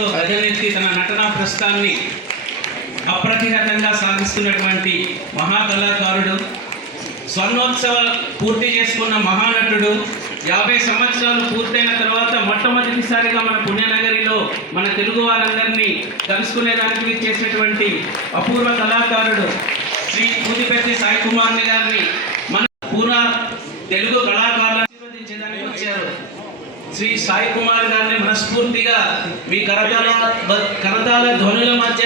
నటనతో గజనెత్తి తన నటనా ప్రస్థాన్ని అప్రతిహతంగా సాగిస్తున్నటువంటి మహాకళాకారుడు, స్వర్ణోత్సవ పూర్తి చేసుకున్న మహానటుడు, 50 సంవత్సరాలు పూర్తయిన తర్వాత మొట్టమొదటిసారిగా మన పుణ్యనగరిలో మన తెలుగు వారందరినీ కలుసుకునేదానికి చేసినటువంటి అపూర్వ కళాకారుడు శ్రీ పూతిపెద్ది సాయి కుమార్ గారిని మన పూర్వ తెలుగు కళాకారులను ఆశీర్వదించేదానికి వచ్చారు. శ్రీ సాయి కుమార్ గారిని మనస్ఫూర్తిగా మీ కరతాళ ధ్వనుల మధ్య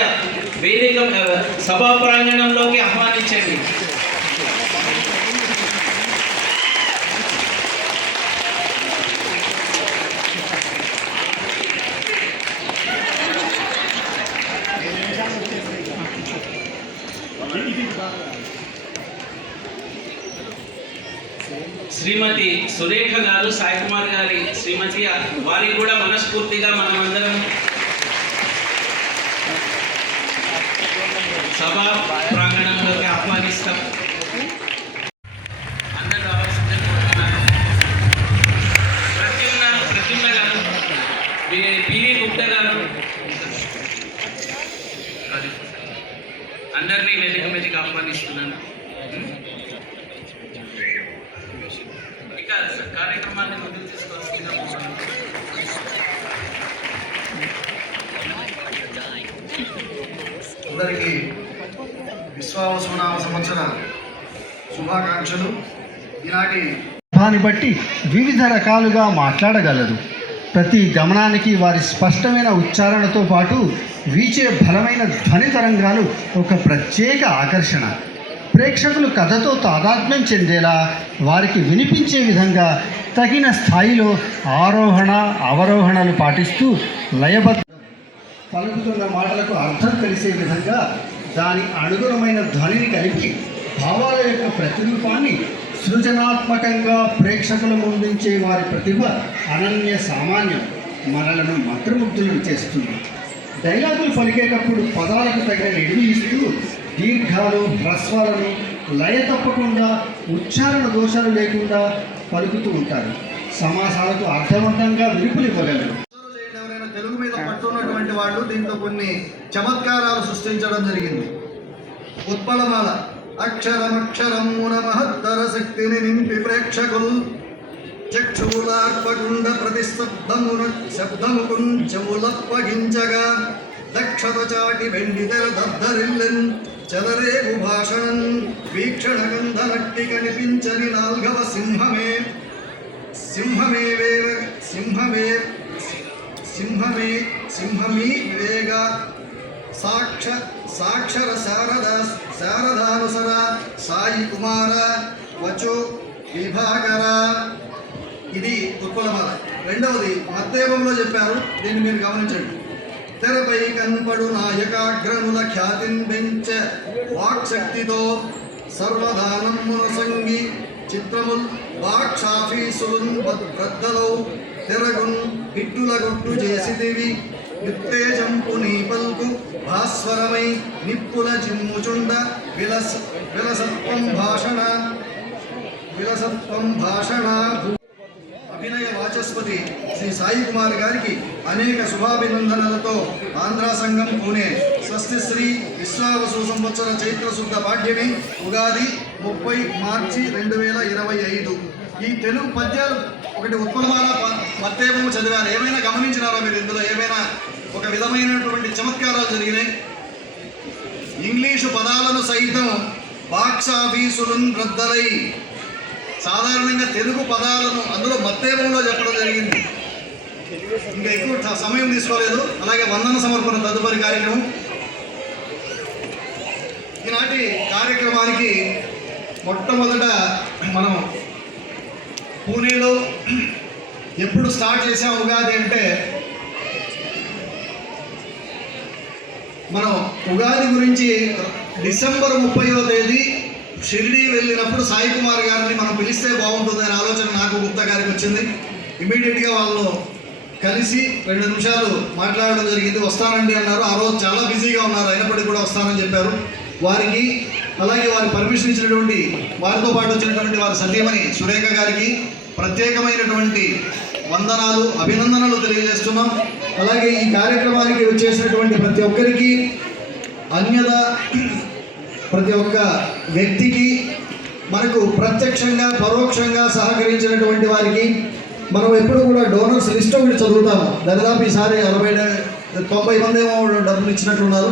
వేదిక సభా ప్రాంగణంలోకి ఆహ్వానించండి. శ్రీమతి సురేఖ గారు, సాయి కుమార్ గారి శ్రీమతి, వారికి కూడా మనస్ఫూర్తిగా మనమందరం సభా ప్రాంగణంలోకి ఆహ్వానిస్తాం. అందరూ రావాల్సిందే కోరుతున్నాను. ప్రత్యుమ్న గారు, పివి గుప్తా గారు, అందరినీ వేదిక మీదకి ఆహ్వానిస్తున్నాను. కార్యక్రమాన్ని ముందుకు తీసుకోవాల్సిందిగా అందరికీ విశ్వావసునామ సంవత్సర శుభాకాంక్షలు. ఈనాటి దాన్ని బట్టి వివిధ రకాలుగా మాట్లాడగలరు. ప్రతి గమనానికి వారి స్పష్టమైన ఉచ్చారణతో పాటు వీచే బలమైన ధ్వని తరంగాలు ఒక ప్రత్యేక ఆకర్షణ. ప్రేక్షకులు కథతో తాదాత్మ్యం చెందేలా వారికి వినిపించే విధంగా తగిన స్థాయిలో ఆరోహణ అవరోహణలు పాటిస్తూ లయబద్ధ పలుకుతున్న మాటలకు అర్థం కలిసే విధంగా దాని అనుగుణమైన ధ్వనిని కలిపి భావాల యొక్క ప్రతిరూపాన్ని సృజనాత్మకంగా ప్రేక్షకుల ముందుంచే వారి ప్రతిభ అనన్య సామాన్యం, మనలను మంత్రముగ్ధులను చేస్తుంది. డైలాగులు పలికేటప్పుడు పదాలకు తగిన నిడివి ఇస్తూ దీర్ఘాలు హ్రస్వాలను లయ తప్పకుండా ఉచ్చారణ దోషాలు లేకుండా పలుకుతూ ఉంటారు. సమాసాలకు అర్థవంతంగా విరుపులు ఇవ్వగలరు. ఎవరైనా తెలుగు మీద పట్టున్నటువంటి వాళ్ళు దీంట్లో కొన్ని చమత్కారాలు సృష్టించడం జరిగింది. ఉత్పలమాల అక్షరమక్షరమున మహత్తర శక్తిని నింపి ప్రేక్షకులు చక్షులార్పకుండ ప్రతిస్తబ్దమున శబ్దముకు చెవులప్పగించగా దక్షత చాటి వెండి తెర దద్దరిల్లెన్ చలరేగు భాషణం వీక్షణ గంధనట్టి కనిపించని నాల్గవ సింహమే సింహమీ వివేగ సాక్షర శారదానుసర సాయి కుమార వచో విభాకర. ఇది ఉత్పలమాల. రెండవది మత్తేవంలో చెప్పారు, దీన్ని మీరు గమనించండి. తెరపై కన్పడు నాయకాగ్రముల ఖ్యాతిన్ పెంచ వాక్శక్తితో సర్వదానమున సంగి చిత్రముల్ బాక్షాఫీసులున్ బ్రద్దలో తెరగున్ గిట్టులగొట్టు చేసిదివి ఉత్తేజంపు నీ పల్కు భాస్వరమై నిప్పుల చిమ్ముచుండ విలసత్వం భాషణ అభినయ వాచస్పతి శ్రీ సాయి కుమార్ గారికి అనేక శుభాభినందనలతో ఆంధ్ర సంఘం పూణే స్వస్తి శ్రీ విశ్వావసు సంవత్సర చైత్ర శుద్ధ పాఠ్యమి ఉగాది 30 మార్చి 2025. ఈ తెలుగు పద్యాలు ఒకటి ఉత్పలమాల మత్తేమో చదివారు. ఏమైనా గమనించినారా మీరు? ఇందులో ఏమైనా ఒక విధమైనటువంటి చమత్కారాలు జరిగినాయి. ఇంగ్లీషు పదాలను సైతం బాక్సాఫీసులను రద్దలై సాధారణంగా తెలుగు పదాలను అందులో మత్తేమంలో చెప్పడం జరిగింది. ఇంకా ఎక్కువ సమయం తీసుకోలేదు. అలాగే వందన సమర్పణ తదుపరి కార్యక్రమం. ఈనాటి కార్యక్రమానికి మొట్టమొదట మనం పూణేలో ఎప్పుడు స్టార్ట్ చేసాం ఉగాది అంటే, మనం ఉగాది గురించి డిసెంబర్ 30వ తేదీ షిరిడీ వెళ్ళినప్పుడు సాయి కుమార్ గారిని మనం పిలిస్తే బాగుంటుందనే ఆలోచన నాకు గుప్తా గారికి వచ్చింది. ఇమీడియట్గా వాళ్ళు కలిసి 2 నిమిషాలు మాట్లాడడం జరిగింది. వస్తానండి అన్నారు. ఆ రోజు చాలా బిజీగా ఉన్నారు, అయినప్పటికీ కూడా వస్తానని చెప్పారు. వారికి అలాగే వారి పర్మిషన్ ఇచ్చినటువంటి వారితో పాటు వచ్చినటువంటి వారి సతీమణి సురేఖ గారికి ప్రత్యేకమైనటువంటి వందనాలు, అభినందనలు తెలియజేస్తున్నాం. అలాగే ఈ కార్యక్రమానికి వచ్చేసినటువంటి ప్రతి ఒక్కరికి ప్రతి ఒక్క వ్యక్తికి మనకు ప్రత్యక్షంగా పరోక్షంగా సహకరించినటువంటి వారికి మనం ఎప్పుడు కూడా డోనర్స్ లిస్ట్ ఒకటి చదువుతాము. దాదాపు ఈసారి 90 మంది ఏమో డబ్బులు ఇచ్చినట్లున్నారు.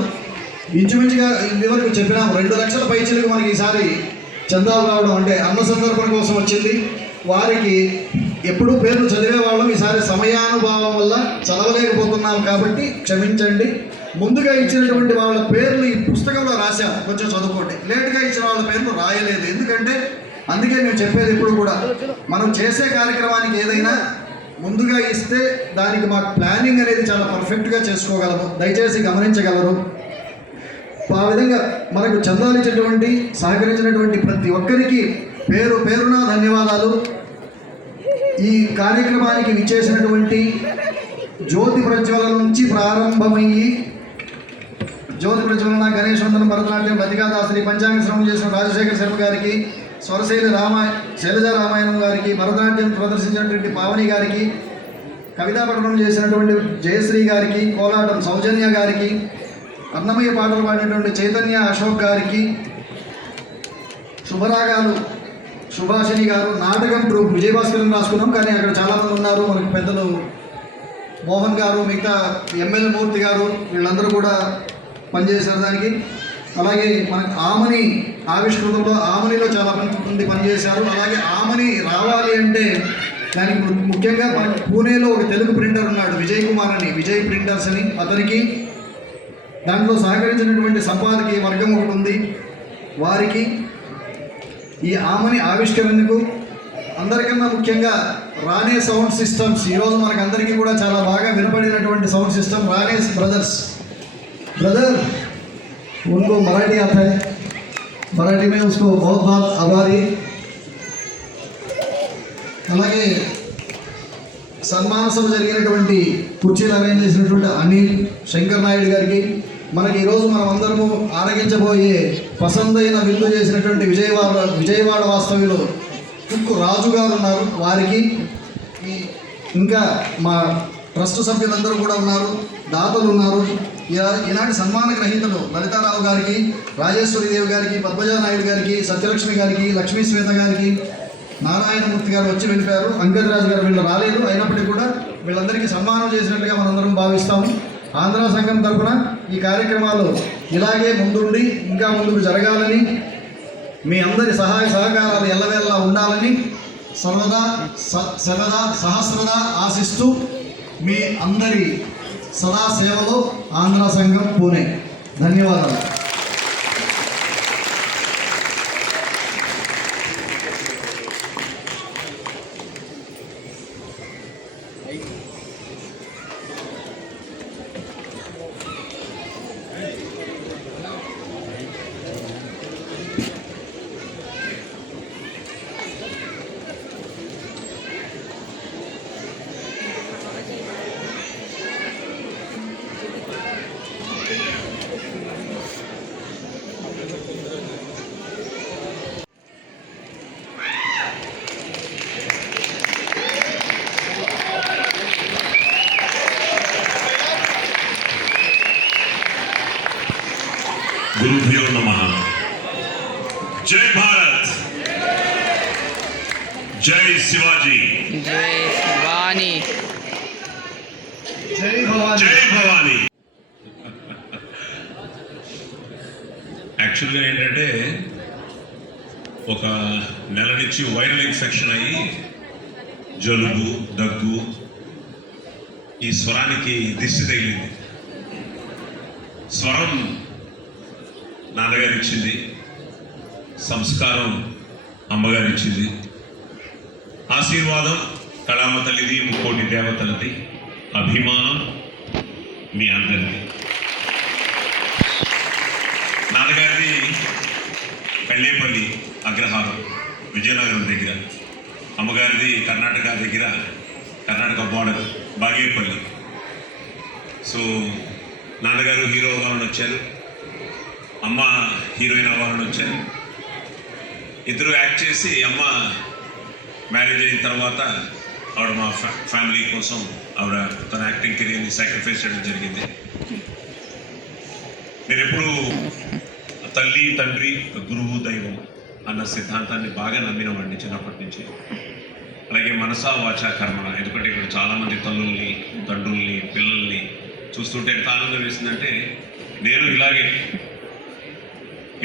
ఇంచుమించుగా ఇదివరకు చెప్పినాము 2 లక్షల పైచీలకు మనకి ఈసారి చందాలు రావడం అంటే అన్న సందర్భం కోసం వచ్చింది. వారికి ఎప్పుడూ పేర్లు చదివే వాళ్ళం, ఈసారి సమయానుభావం వల్ల చదవలేకపోతున్నాం కాబట్టి క్షమించండి. ముందుగా ఇచ్చినటువంటి వాళ్ళ పేర్లు ఈ పుస్తకంలో రాశాం, కొంచెం చదువుకోండి. లేట్గా ఇచ్చిన వాళ్ళ పేర్లు రాయలేదు. ఎందుకంటే అందుకే మేము చెప్పేది ఎప్పుడు కూడా మనం చేసే కార్యక్రమానికి ఏదైనా ముందుగా ఇస్తే దానికి మాకు ప్లానింగ్ అనేది చాలా పర్ఫెక్ట్గా చేసుకోగలము. దయచేసి గమనించగలరు. ఆ విధంగా మనకు చందాలు ఇచ్చినటువంటి సహకరించినటువంటి ప్రతి ఒక్కరికి పేరు పేరున ధన్యవాదాలు. ఈ కార్యక్రమానికి విచ్చేసినటువంటి జ్యోతి ప్రజ్వలన నుంచి ప్రారంభమయ్యి జ్యోతి ప్రజ్వలన, గణేష్ వందనం, భరతనాట్యం, బతికాదాసరి, పంచాంగ శ్రమం చేసిన రాజశేఖర శర్మ గారికి, స్వరశైలి శైలజ రామాయణం గారికి, భరతనాట్యం ప్రదర్శించినటువంటి పావని గారికి, కవితా పఠనం చేసినటువంటి జయశ్రీ గారికి, కోలాటం సౌజన్య గారికి, అన్నమయ్య పాటలు పాడినటువంటి చైతన్య అశోక్ గారికి, శుభరాగాలు సుభాషిణి గారు, నాటకం ట్రూప్ విజయభాస్కరం రాసుకున్నాం కానీ అక్కడ చాలామంది ఉన్నారు. మనకు పెద్దలు మోహన్ గారు, మిగతా ఎంఎల్ మూర్తి గారు, వీళ్ళందరూ కూడా పనిచేశారు దానికి. అలాగే మనకు ఆమని ఆవిష్కృతంలో ఆమనిలో చాలా మంది పనిచేశారు. అలాగే ఆమని రావాలి అంటే దానికి ముఖ్యంగా మనకు పూణేలో ఒక తెలుగు ప్రింటర్ ఉన్నాడు, విజయ్ కుమార్ అని, విజయ్ ప్రింటర్స్ అని. అతనికి దాంట్లో సహకరించినటువంటి సంపాదకి వర్గం ఒకటి ఉంది. వారికి ఈ ఆమని ఆవిష్కరణకు అందరికన్నా ముఖ్యంగా రానే సౌండ్ సిస్టమ్స్, ఈరోజు మనకు అందరికీ కూడా చాలా బాగా వినపడినటువంటి సౌండ్ సిస్టమ్ రానే బ్రదర్స్. ब्रदर उनको मराठी आता है, मराठी में उसको बहुत बहुत आभारी. అలాగే సన్మాన సభ జరిగినటువంటి కుర్చీలు అరేంజ్ చేసినటువంటి అనిల్ శంకర్ నాయుడు గారికి, మనకి ఈరోజు మనం అందరము ఆరగించబోయే పసందైన విందు చేసినటువంటి విజయవాడ వాస్తవ్యులు కుక్కు రాజు గారు ఉన్నారు, వారికి, ఇంకా మా ట్రస్ట్ సభ్యులందరూ కూడా ఉన్నారు, దాతలు ఉన్నారు. ఈనాటి సన్మాన గ్రహీతలు లలితారావు గారికి, రాజేశ్వరిదేవి గారికి, పద్మజా నాయుడు గారికి, సత్యలక్ష్మి గారికి, లక్ష్మీ శ్వేత గారికి, నారాయణమూర్తి గారు వచ్చి వెళ్ళిపోయారు, అంకద్రాజు గారు వీళ్ళు రాలేదు. అయినప్పటికీ కూడా వీళ్ళందరికీ సన్మానం చేసినట్లుగా మనందరం భావిస్తాము. ఆంధ్ర సంఘం తరఫున ఈ కార్యక్రమాలు ఇలాగే ముందుండి ఇంకా ముందుకు జరగాలని, మీ అందరి సహాయ సహకారాలు ఎల్లవేళలా ఉండాలని సర్వదా సహస్రదా ఆశిస్తూ మీ అందరి సదా సేవలో ఆంధ్ర సంఘం పూణే. ధన్యవాదాలు. गुरुभ्यो नमः. जय भारत, जय शिवाजी, जय शिवानी, జై భవానీ. जय भवानी. యాక్చువల్గా ఏంటంటే ఒక నెల నుంచి వైరల్ ఇన్ఫెక్షన్ అయ్యి జలుబు, దగ్గు, ఈ స్వరానికి దిష్టి తగిలింది. స్వరం నాన్నగారు ఇచ్చింది, సంస్కారం అమ్మగారు ఇచ్చింది, ఆశీర్వాదం కళామ తల్లిది, ముక్కోటి దేవతలది, అభిమానం మీ అందరిది. నాన్నగారిది కళ్ళేపల్లి అగ్రహారం విజయనగరం దగ్గర, అమ్మగారిది కర్ణాటక దగ్గర, కర్ణాటక బార్డర్ బాగేపల్లి. సో నాన్నగారు హీరో అవ్వాలని వచ్చారు, అమ్మ హీరోయిన్ అవ్వాలని వచ్చారు. ఇద్దరు యాక్ట్ చేసి అమ్మ మ్యారేజ్ అయిన తర్వాత ఆవిడ మా ఫ్యామిలీ కోసం ఆవిడ తన యాక్టింగ్ కెరీర్ని సాక్రిఫైస్ చేయడం జరిగింది. నేను ఎప్పుడు తల్లి, తండ్రి, గురువు, దైవం అన్న సిద్ధాంతాన్ని బాగా నమ్మినవాడిని చిన్నప్పటి నుంచి. అలాగే మనసా వాచా కర్మణ, ఎందుకంటే ఇక్కడ చాలామంది తల్లుల్ని, తండ్రుల్ని, పిల్లల్ని చూస్తుంటే ఎంత ఆనందం వేసిందంటే, నేను ఇలాగే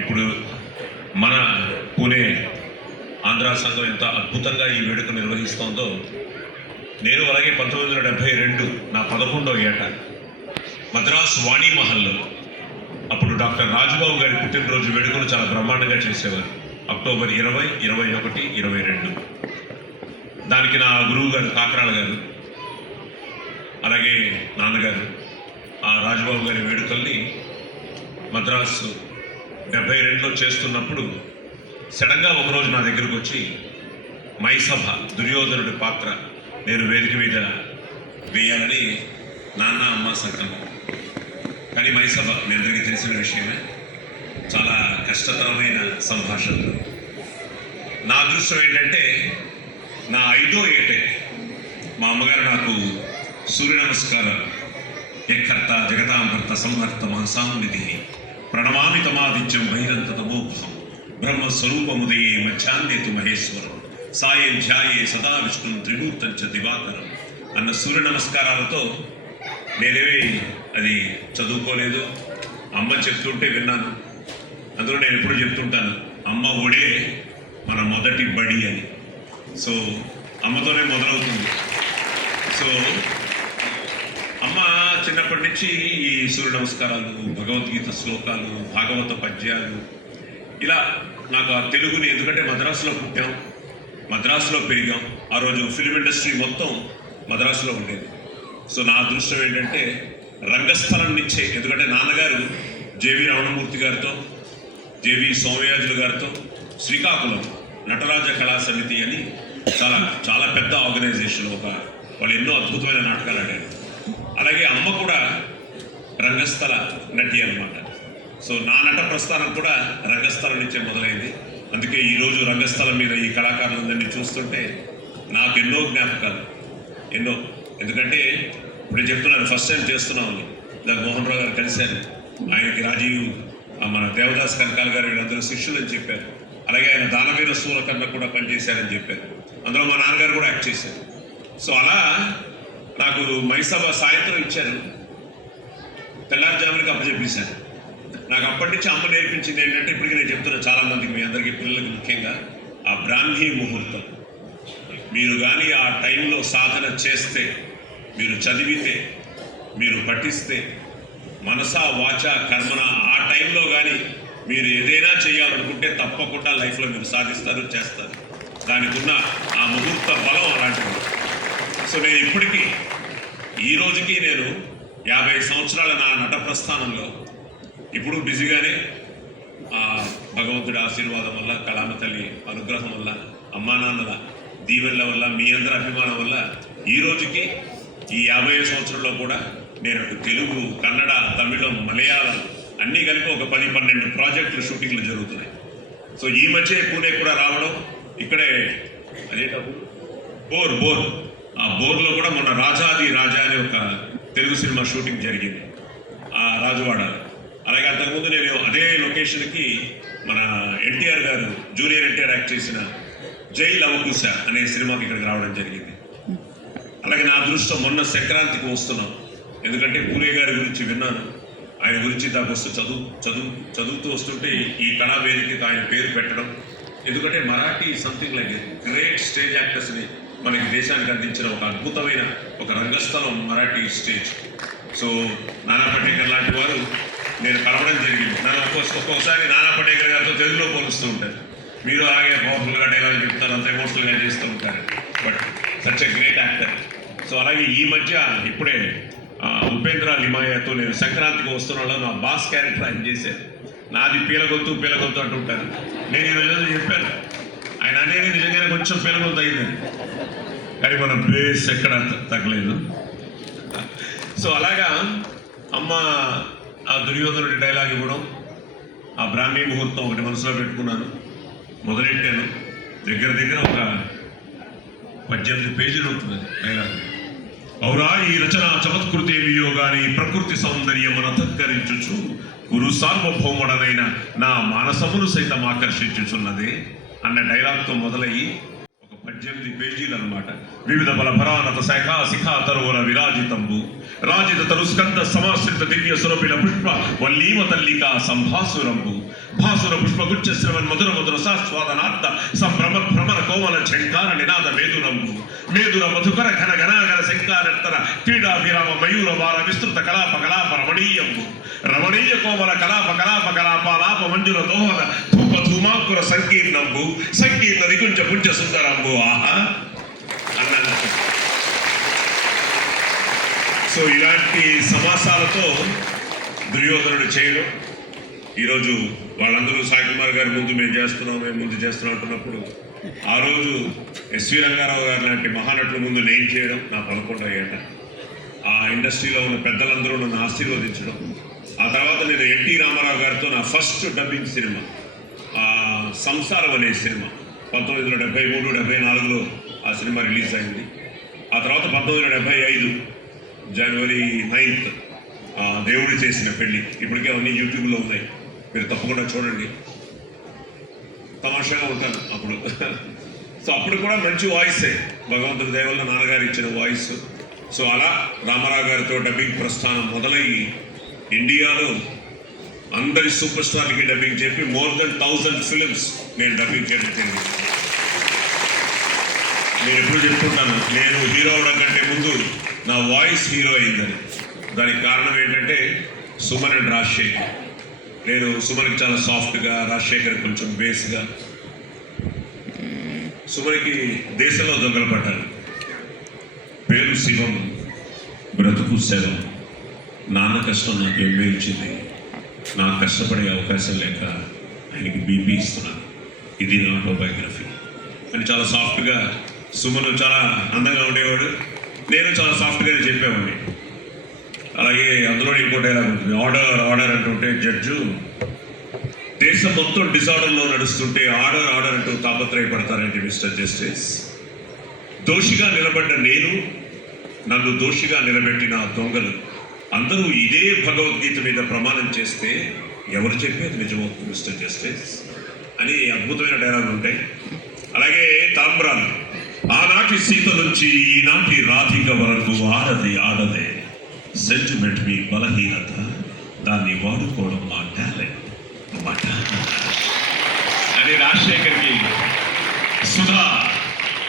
ఇప్పుడు మన పూణే ఆంధ్ర సంఘం ఎంత అద్భుతంగా ఈ వేడుక నిర్వహిస్తోందో, నేను అలాగే 1972 నా 11వ ఏట మద్రాస్ వాణి మహల్లో అప్పుడు డాక్టర్ రాజుబాబు గారి పుట్టినరోజు వేడుకలు చాలా బ్రహ్మాండంగా చేసేవారు. అక్టోబర్ 20, 21, 22 దానికి నా గురువు గారు కాకరాల గారు, అలాగే నాన్నగారు ఆ రాజుబాబు గారి వేడుకల్ని మద్రాసు 72లో చేస్తున్నప్పుడు సడన్గా ఒకరోజు నా దగ్గరకు వచ్చి, మైసభ దుర్యోధనుడి పాత్ర నేను వేదిక మీద వేయాలని నాన్న అమ్మ సంకల్పం. కానీ మైసభ మీ అందరికీ తెలిసిన విషయమే, చాలా కష్టతరమైన సంభాషణలు. నా అదృష్టం ఏంటంటే నా 5వ ఏటే మా అమ్మగారు నాకు సూర్య నమస్కారం, యకర్త జగతాంభర్త సంహర్త మనసాంనిధి ప్రణమామి తమాదిత్యం బహిరంత తమోభం బ్రహ్మస్వరూపముదయే మధ్యాహ్నేతు మహేశ్వరం సాయం ధ్యాయే సదా విష్ణుం త్రిమూర్తం చ దివాకరం అన్న సూర్య నమస్కారాలతో నేనేమి అది చదువుకోలేదు, అమ్మ చెప్తుంటే విన్నాను. అందులో నేను ఎప్పుడు చెప్తుంటాను, అమ్మ ఒడే మన మొదటి బడి అని. సో అమ్మతోనే మొదలవుతుంది. సో అమ్మ చిన్నప్పటి నుంచి ఈ సూర్య నమస్కారాలు, భగవద్గీత శ్లోకాలు, భాగవత పద్యాలు, ఇలా నాకు ఆ తెలుగుని, ఎందుకంటే మద్రాసులో పుట్టాం, మద్రాసులో పెరిగాం. ఆ రోజు ఫిల్మ్ ఇండస్ట్రీ మొత్తం మద్రాసులో ఉండేది. సో నా అదృష్టం ఏంటంటే రంగస్థలం నుంచే, ఎందుకంటే నాన్నగారు జేవి రమణమూర్తి గారితో, జేవి సోమయాజులు గారితో శ్రీకాకుళం నటరాజ కళా సమితి అని చాలా చాలా పెద్ద ఆర్గనైజేషన్, వాళ్ళు ఎన్నో అద్భుతమైన నాటకాలు ఆడారు. అలాగే అమ్మ కూడా రంగస్థల నటి అన్నమాట. సో నా నట ప్రస్థానం కూడా రంగస్థలం నుంచే మొదలైంది. అందుకే ఈరోజు రంగస్థలం మీద ఈ కళాకారులందరినీ చూస్తుంటే నాకు ఎన్నో జ్ఞాపకాలు, ఎన్నో. ఎందుకంటే ఇప్పుడు చెప్తున్నాను, ఫస్ట్ టైం చేస్తున్నామని దాని మోహన్ రావు గారు కలిశారు, ఆయనకి రాజీవ్, మన దేవదాస్ కనకాల గారు వీళ్ళందరూ శిష్యులు అని చెప్పారు. అలాగే ఆయన దానవీర సూరకర్ణ కూడా పనిచేశారని చెప్పారు. అందులో మా నాన్నగారు కూడా యాక్ట్ చేశారు. సో అలా నాకు మైసభ సాయంత్రం ఇచ్చారు, తెల్లారుజామునికి అప్పచెప్పేశాను. నాకు అప్పటి నుంచి అమ్మ నేర్పించింది ఏంటంటే, ఇప్పటికీ నేను చెప్తున్నా చాలామందికి, మీ అందరికీ పిల్లలకి ముఖ్యంగా, ఆ బ్రాహ్మీ ముహూర్తం. మీరు కానీ ఆ టైంలో సాధన చేస్తే, మీరు చదివితే, మీరు పఠిస్తే, మనసా వాచ కర్మన ఆ టైంలో కానీ మీరు ఏదైనా చేయాలనుకుంటే తప్పకుండా లైఫ్లో మీరు సాధిస్తారు, చేస్తారు. దానికి ఉన్న ఆ ముహూర్త బలం అలాంటిది. సో నేను ఇప్పటికీ ఈ రోజుకి నేను 50 సంవత్సరాల నా నట ప్రస్థానంలో ఇప్పుడు బిజీగానే భగవంతుడి ఆశీర్వాదం వల్ల, కళామ తల్లి అనుగ్రహం వల్ల, అమ్మా నాన్నల దీవెనల వల్ల, మీ అందరి అభిమానం వల్ల ఈ రోజుకి ఈ 50 సంవత్సరంలో కూడా నేను తెలుగు, కన్నడ, తమిళం, మలయాళం అన్నీ కలిపి ఒక 10-12 ప్రాజెక్టులు షూటింగ్లు జరుగుతున్నాయి. సో ఈ మధ్య పూణే కూడా రావడం, ఇక్కడే అదేటప్పుడు బోర్ ఆ బోర్లో కూడా మొన్న రాజాది రాజా అనే ఒక తెలుగు సినిమా షూటింగ్ జరిగింది ఆ రాజవాడ. అలాగే అంతకుముందు నేను అదే లొకేషన్కి మన ఎన్టీఆర్ గారు, జూనియర్ ఎన్టీఆర్ యాక్ట్ చేసిన జై లవకుశ అనే సినిమాకి ఇక్కడికి రావడం జరిగింది. అలాగే నా అదృష్టం మొన్న సంక్రాంతికి వస్తున్నాం, ఎందుకంటే పూణే గారి గురించి విన్నాను, ఆయన గురించి దాకా వస్తూ చదువుతూ వస్తుంటే ఈ కళావేదికకి ఆయన పేరు పెట్టడం. ఎందుకంటే Marathi something like great stage యాక్టర్స్ని మనకి దేశానికి అందించిన ఒక అద్భుతమైన ఒక రంగస్థలం మరాఠీ స్టేజ్. సో నానా పటేకర్ లాంటి వారు నేను కలవడం జరిగింది. నన్ను ఒక్కొక్కసారి నానా పటేకర్ గారితో తెలుగులో పోలుస్తూ ఉంటారు. మీరు అలాగే పవర్ఫుల్గా డైలాగ్ చెప్తారు, అంత ఎమోషనల్గా చేస్తూ ఉంటారు, but such a great actor. So అలాగే ఈ మధ్య ఇప్పుడే ఉపేంద్ర లిమాయాతో నేను సంక్రాంతికి వస్తున్న వాళ్ళు నా బాస్ క్యారెక్టర్ ఆయన చేశారు. నాది పీలగొంతు అంటుంటారు. నేను ఈరోజు చెప్పాను, ఆయన అనేది నిజంగానే కొంచెం పీలగొంతు అయిందని, కానీ మన బేస్ ఎక్కడ తగ్గలేదు. సో అలాగా అమ్మ ఆ దుర్యోధనుడి డైలాగ్ ఇవ్వడం, ఆ బ్రాహ్మీ ముహూర్తం ఒకటి మనసులో పెట్టుకున్నాను, మొదలెట్టాను. దగ్గర ఒక 18 పేజీలు ఉంటుంది డైలాగ్. ఔరా ఈ రచన చమత్కృతేమియో గాని ప్రకృతి సౌందర్యమును అలంకరించుచు గురు సార్వభౌముడనైన నా మానసమును సైతం ఆకర్షించుచున్నదే అన్న డైలాగ్తో మొదలయ్యి ఒక 18 పేజీలు అన్నమాట. వివిధ బలభరానత శాఖ శిఖా తరువుల విరాజితంబు రాజిత తరుస్కంద సమాశ్రిత దివ్య సురభిల పుష్ప వల్లీమ తల్లిక సంభాసురంబు భాసుర పుష్పగుచ్చ శ్రవన్ మధుర మధుర సాస్వాదనార్థ సంభ్రమ భ్రమర కోమల ఝంకార నినాద మేదురంబు మేదుర మధుకర ఘన ఘనాగర శంకారత్తర క్రీడా విరామ మయూర వార విస్తృత కలాప కలాప రమణీయంబు రమణీయ కోమల కలాప కలాప కలాపాలాప మంజుల దోహన ధూప ధూమాకుర సంకీర్ణంబు సంకీర్ణ నికుంజ పుంజ సుందరంబు ఆహా అన్నాను. సో ఇలాంటి సమాసాలతో దుర్యోధనుడు చేయడం, ఈరోజు వాళ్ళందరూ సాయి కుమార్ గారి ముందు మేము చేస్తున్నాం అంటున్నప్పుడు ఆ రోజు ఎస్వి రంగారావు గారు లాంటి మహానటుల ముందు నేను చేయడం నా 11వ ఏట. ఆ ఇండస్ట్రీలో ఉన్న పెద్దలందరూ నన్ను ఆశీర్వదించడం. ఆ తర్వాత నేను ఎన్టీ రామారావు గారితో నా ఫస్ట్ డబ్బింగ్ సినిమా సంసారం అనే సినిమా 1973-74లో ఆ సినిమా రిలీజ్ అయింది. ఆ తర్వాత 1975 జనవరి 9th దేవుడు చేసిన పెళ్లి. ఇప్పటికే అన్ని యూట్యూబ్లో ఉన్నాయి, మీరు తప్పకుండా చూడండి. తమాషాగా ఉంటాను అప్పుడు. సో అప్పుడు కూడా మంచి వాయిసే, భగవంతుడి దయ వల్ల నాన్నగారు ఇచ్చిన వాయిస్. సో అలా రామారావు గారితో డబ్బింగ్ ప్రస్థానం మొదలయ్యి ఇండియాలో అందరి సూపర్ స్టార్లకి డబ్బింగ్ చెప్పి more than 1000 ఫిలిమ్స్ నేను డబ్బింగ్ చేయడం జరిగింది. నేను ఎప్పుడు చెప్తుంటాను, నేను హీరో అవడం కంటే ముందు నా వాయిస్ హీరో అయిందని. దానికి కారణం ఏంటంటే సుమన్ అండ్ రాజశేఖర్. నేను సుమన్కి చాలా సాఫ్ట్గా, రాజశేఖర్ కొంచెం బేస్గా. సుమన్కి దేశంలో దొంగలు పడ్డాను. పేరు శివం, బ్రతుకు శవం. నాన్న కష్టం నాకు ఏమీ ఇచ్చింది, నాకు కష్టపడే అవకాశం లేక ఆయనకి బీపీ ఇస్తున్నాను, ఇది నా ఆటోబయోగ్రఫీ అని చాలా సాఫ్ట్గా. సుమన్ చాలా అందంగా ఉండేవాడు, నేను చాలా సాఫ్ట్గానే చెప్పేవాడిని. అలాగే అందులో ఇంకోటి ఎలా ఉంటుంది, ఆర్డర్ ఆర్డర్ అంటుంటే జడ్జు దేశం మొత్తం డిసార్డర్లో నడుస్తుంటే ఆర్డర్ ఆర్డర్ అంటూ తాపత్రయపడతారంటే మిస్టర్ జస్టిస్. దోషిగా నిలబడ్డ నేను, నన్ను దోషిగా నిలబెట్టిన దొంగలు అందరూ ఇదే భగవద్గీత మీద ప్రమాణం చేస్తే ఎవరు చెప్పేది నిజమవుతుంది మిస్టర్ జస్టిస్ అని అద్భుతమైన డైలాగులు ఉంటాయి. అలాగే తాంబ్రాలు, ఆనాటి సీత నుంచి ఈనాటి రాధిక వరకు ఆడదే సెంటిమెంట్ మీ బలహీనత, దాన్ని వాడుకోవడం మా టాలెంట్ అన్నమాట అని రాజశేఖర్కి. సుధా,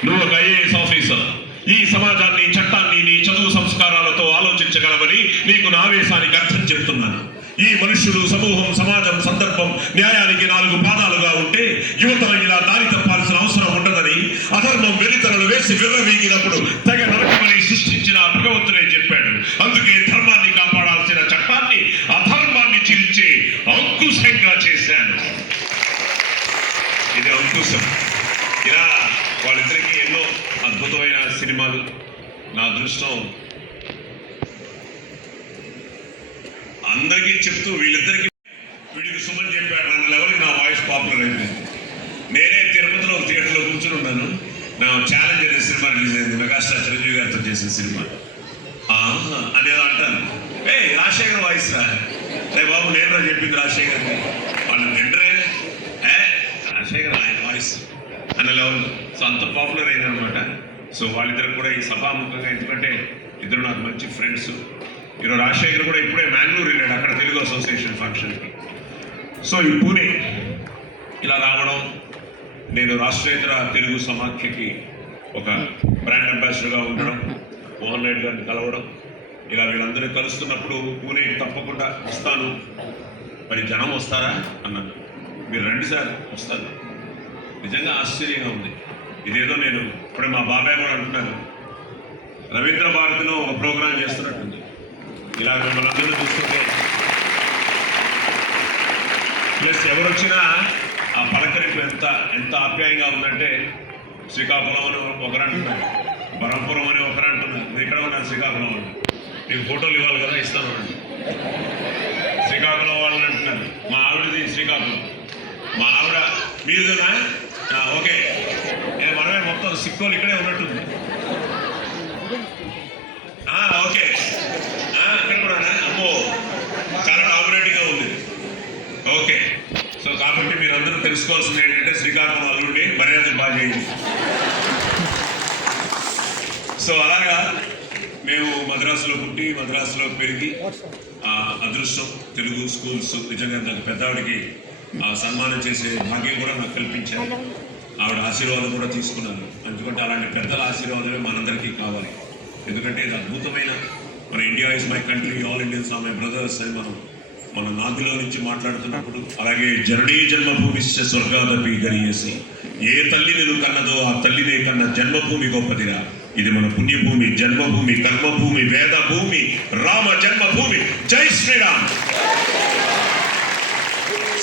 నువ్వు ఒక ఐఏఎస్ ఆఫీసర్, ఈ సమాజాన్ని చట్టాన్ని నీ చదువు సంస్కారాలతో ఆలోచించగలవని నీకు నా ఆవేశానికి అర్థం చెప్తున్నాను. ఈ మనుష్యులు, సమూహం, సమాజం, సందర్భం న్యాయానికి 4 పాదాలుగా ఉంటే యువతను ఇలా దారి తప్పాల్సిన అవసరం ఉండదని, అధర్మం వెలితనలు వేసి విర్రవీగినప్పుడు తెగ నరకమని సృష్టించిన భగవంతుడే చెప్పాడు. అందుకే ధర్మాన్ని కాపాడాల్సిన చట్టాన్ని అధర్మాన్ని చీల్చే అంకుశంగా చేశాను. ఇది అంకుశం. ఇలా వాళ్ళిద్దరికీ ఎన్నో అద్భుతమైన సినిమాలు. నా అదృష్టం అందరికీ చెప్తూ వీళ్ళిద్దరికి, వీడికి సుమన్ చెప్పాడు నన్ను లెవెల్కి నా వాయిస్ పాపులర్ అయిపోయింది. నేనే తిరుపతిలో ఒక థియేటర్లో కూర్చుని ఉన్నాను. నా ఛాలెంజ్ అనే సినిమా రిలీజ్ అయింది, మెగాస్టార్ చిరంజీవి గారితో చేసిన సినిమా. అనేది అంటాను, రాజశేఖర్ వాయిస్ రా, రే బాబు నేను రా చెప్పింది రాజశేఖర్, వాళ్ళు వింటరే రాజశేఖర్ ఆయన వాయిస్ అన్న లెవెల్లో. సో అంత పాపులర్ అయింది అనమాట. సో వాళ్ళిద్దరు కూడా ఈ సభాముఖంగా, ఎందుకంటే ఇద్దరు నాకు మంచి ఫ్రెండ్స్. ఈరోజు రాజశేఖర్ కూడా ఇప్పుడే మ్యాంగ్లూర్ వెళ్ళాడు, అక్కడ తెలుగు అసోసియేషన్ ఫంక్షన్కి. సో ఈ పూణే ఇలా రావడం, నేను రాష్ట్రేతర తెలుగు సమాఖ్యకి ఒక బ్రాండ్ అంబాసిడర్గా ఉండడం, మోహన్ రెడ్డి గారిని కలవడం, ఇలా వీళ్ళందరినీ కలుస్తున్నప్పుడు పూణేకి తప్పకుండా వస్తాను, మరి జనం వస్తారా అన్నాను. మీరు రండి సార్, వస్తాను. నిజంగా ఆశ్చర్యంగా ఉంది. ఇదేదో నేను ఇప్పుడే మా బాబాయ్ కూడా అంటున్నారు, రవీంద్ర భారతిలో ఒక ప్రోగ్రాం చేస్తున్నట్టుంది. ఇలా మిమ్మల్ని అందరూ చూస్తుంటే ప్లస్ ఎవరు వచ్చినా ఆ పలకరింపు ఎంత ఆప్యాయంగా ఉందంటే, శ్రీకాకుళం అని ఒకరు అంటున్నారు, బరంపురం అని ఒకరు అంటున్నారు. నేను ఇక్కడ ఉన్నాను శ్రీకాకుళం అని, మీకు ఫోటోలు ఇవ్వాలి కదా, ఇస్తాను అండి. శ్రీకాకుళం వాళ్ళని అంటున్నారు. మా ఆవిడది శ్రీకాకుళం, మా ఆవిడ మీరునా? ఓకే, మనమే మొత్తం సిక్కోలు ఇక్కడే ఉన్నట్టుంది. ఓకే అక్కడ కూడా అమ్మో చాలా డామినేటింగ్గా ఉంది. ఓకే, సో కాబట్టి మీరందరూ తెలుసుకోవాల్సింది ఏంటంటే శ్రీకాకుళం అల్లుడిని మర్యాదలు బాగా చేయండి. సో అలాగా మేము మద్రాసులో పుట్టి మద్రాసులో పెరిగి అదృష్టం తెలుగు స్కూల్స్ నిజంగా నాకు పెద్దవాడికి సన్మానం చేసే భాగ్యం కూడా నాకు కల్పించారు. ఆవిడ ఆశీర్వాదం కూడా తీసుకున్నాను. ఎందుకంటే అలాంటి పెద్దల ఆశీర్వాదమే మనందరికీ కావాలి. ఎందుకంటే ఇది అద్భుతమైన మన India is my country, all Indians are my brothers అని మన నాభిలో నుంచి మాట్లాడుతున్నప్పుడు, అలాగే జననీ జన్మభూమిశ్చ స్వర్గాదపి గరీయసి, ఏ తల్లి నేను కన్నదో ఆ తల్లినే కన్న జన్మభూమి గొప్పదిరా. ఇది మన పుణ్యభూమి, జన్మభూమి, కర్మభూమి, వేద భూమి, రామ జన్మభూమి. జై శ్రీరామ్.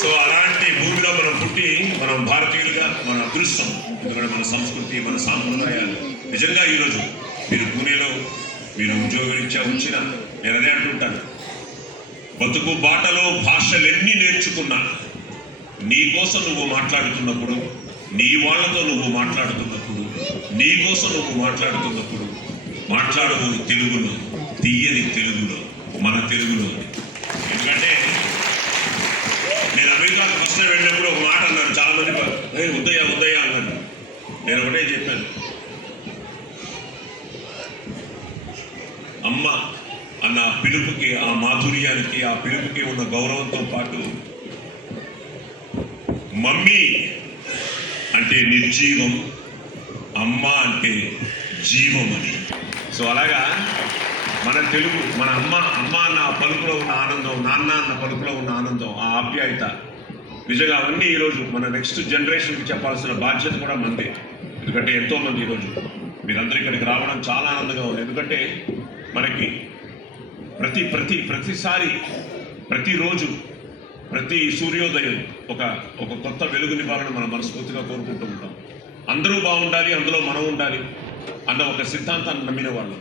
సో అలాంటి భూమిలో మనం పుట్టి మనం భారతీయులుగా మన అదృష్టం. ఎందుకంటే మన సంస్కృతి, మన సాంప్రదాయాలు నిజంగా ఈరోజు మీరు పూణేలో మీరు ఉద్యోగరీత్యా వచ్చిన నేను అదే అంటుంటాను, బతుకు బాటలో భాషలెన్ని నేర్చుకున్నా నీ కోసం నువ్వు మాట్లాడుతున్నప్పుడు, నీ వాళ్ళతో నువ్వు మాట్లాడుతున్నప్పుడు, నీ కోసం నువ్వు మాట్లాడుతున్నప్పుడు మాట్లాడవు తెలుగులో, తీయని తెలుగులో, మన తెలుగులో. ఎందుకంటే నేను అమెరికాకు ఫస్ట్ వెళ్ళినప్పుడు ఒక మాట అన్నాను, చాలా మంది ఉదయ ఉదయ అన్నాను. నేను ఒకటే చెప్పాను, అమ్మ అన్న పిలుపుకి, ఆ మాధుర్యానికి, ఆ పిలుపుకి ఉన్న గౌరవంతో పాటు మమ్మీ అంటే నిర్జీవం, అమ్మ అంటే జీవం అని. సో అలాగా మన తెలుగు, మన అమ్మ అన్న పలుకులో ఉన్న ఆనందం, నాన్న అన్న పలుకులో ఉన్న ఆనందం, ఆ ఆప్యాయత నిజంగా అవన్నీ ఈరోజు మన నెక్స్ట్ జనరేషన్కి చెప్పాల్సిన బాధ్యత కూడా మనదే. ఎందుకంటే ఎంతోమంది ఈరోజు మీరందరూ ఇక్కడికి రావడం చాలా ఆనందంగా ఉంది. ఎందుకంటే మనకి ప్రతిసారి ప్రతిరోజు ప్రతి సూర్యోదయం ఒక కొత్త వెలుగునివ్వాలని మనం మనస్ఫూర్తిగా కోరుకుంటూ ఉంటాం. అందరూ బాగుండాలి, అందులో మనం ఉండాలి అన్న ఒక సిద్ధాంతాన్ని నమ్మిన వాళ్ళు.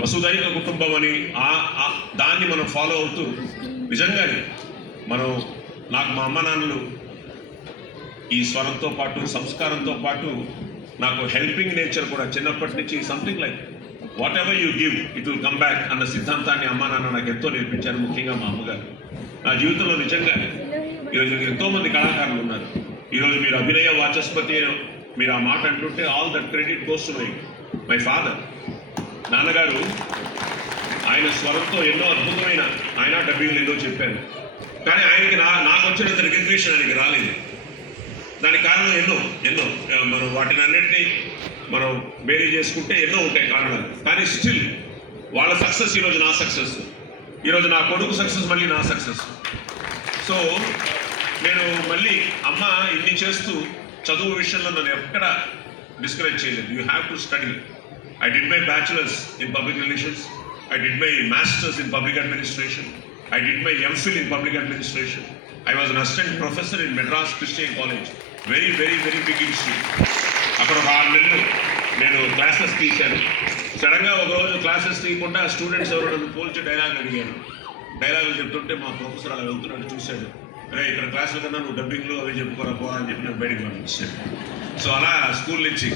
వసుదైక కుటుంబం అని దాన్ని మనం ఫాలో అవుతూ నిజంగానే నాకు మా అమ్మ నాన్నలు ఈ స్వరంతో పాటు, సంస్కారంతో పాటు నాకు హెల్పింగ్ నేచర్ కూడా చిన్నప్పటి నుంచి something like what ever you give it will come back అన్న సిద్ధాంతాన్ని అమ్మా నాన్న నాకు ఎంతో నేర్పించారు. ముఖ్యంగా మా అమ్మగారు. నా జీవితంలో నిజంగా ఈరోజు ఎంతోమంది కళాకారులు ఉన్నారు. ఈరోజు మీరు అభినయ వాచస్పతి మీరు ఆ మాట అంటుంటే all that credit goes to my father. నాన్నగారు ఆయన స్వరంతో ఎన్నో అద్భుతమైన, ఆయన డబ్బింగ్లు ఏదో చెప్పారు, కానీ ఆయనకి నాకు వచ్చినంత రికగ్నిషన్ ఆయనకి రాలేదు. దానికి కారణం ఎన్నో మనం వాటిని అన్నింటినీ మనం బేరీ చేసుకుంటే ఎన్నో ఉంటాయి కారణాలు. కానీ స్టిల్ వాళ్ళ సక్సెస్ ఈరోజు నా సక్సెస్, ఈరోజు నా కొడుకు సక్సెస్ మళ్ళీ నా సక్సెస్. సో నేను మళ్ళీ అమ్మ ఇన్ని చేస్తూ చదువు విషయంలో నన్ను ఎక్కడ డిస్కరేజ్ చేయలేదు. You have to study. I did my bachelor's in public relations. I did my master's in public administration. I did my MPhil in public administration. I was an assistant professor in Madras Christian College. Very, very, very big institute. అక్కడ ఒక 6 నెలలు నేను classes తీశాను. సడన్గా ఒకరోజు classes తీయకుండా students ఎవరు నన్ను పోల్చి డైలాగ్ అడిగాను. డైలాగులు చెప్తుంటే మా ప్రొఫెసర్ అలా వెళ్తున్నాడు, చూశాడు. అరే ఇక్కడ క్లాసుల కన్నా నువ్వు డబ్బింగ్లు అవి చెప్పుకోరాపో అని చెప్పి నాకు బయటకు పంపించాను. సో అలా స్కూల్ నుంచి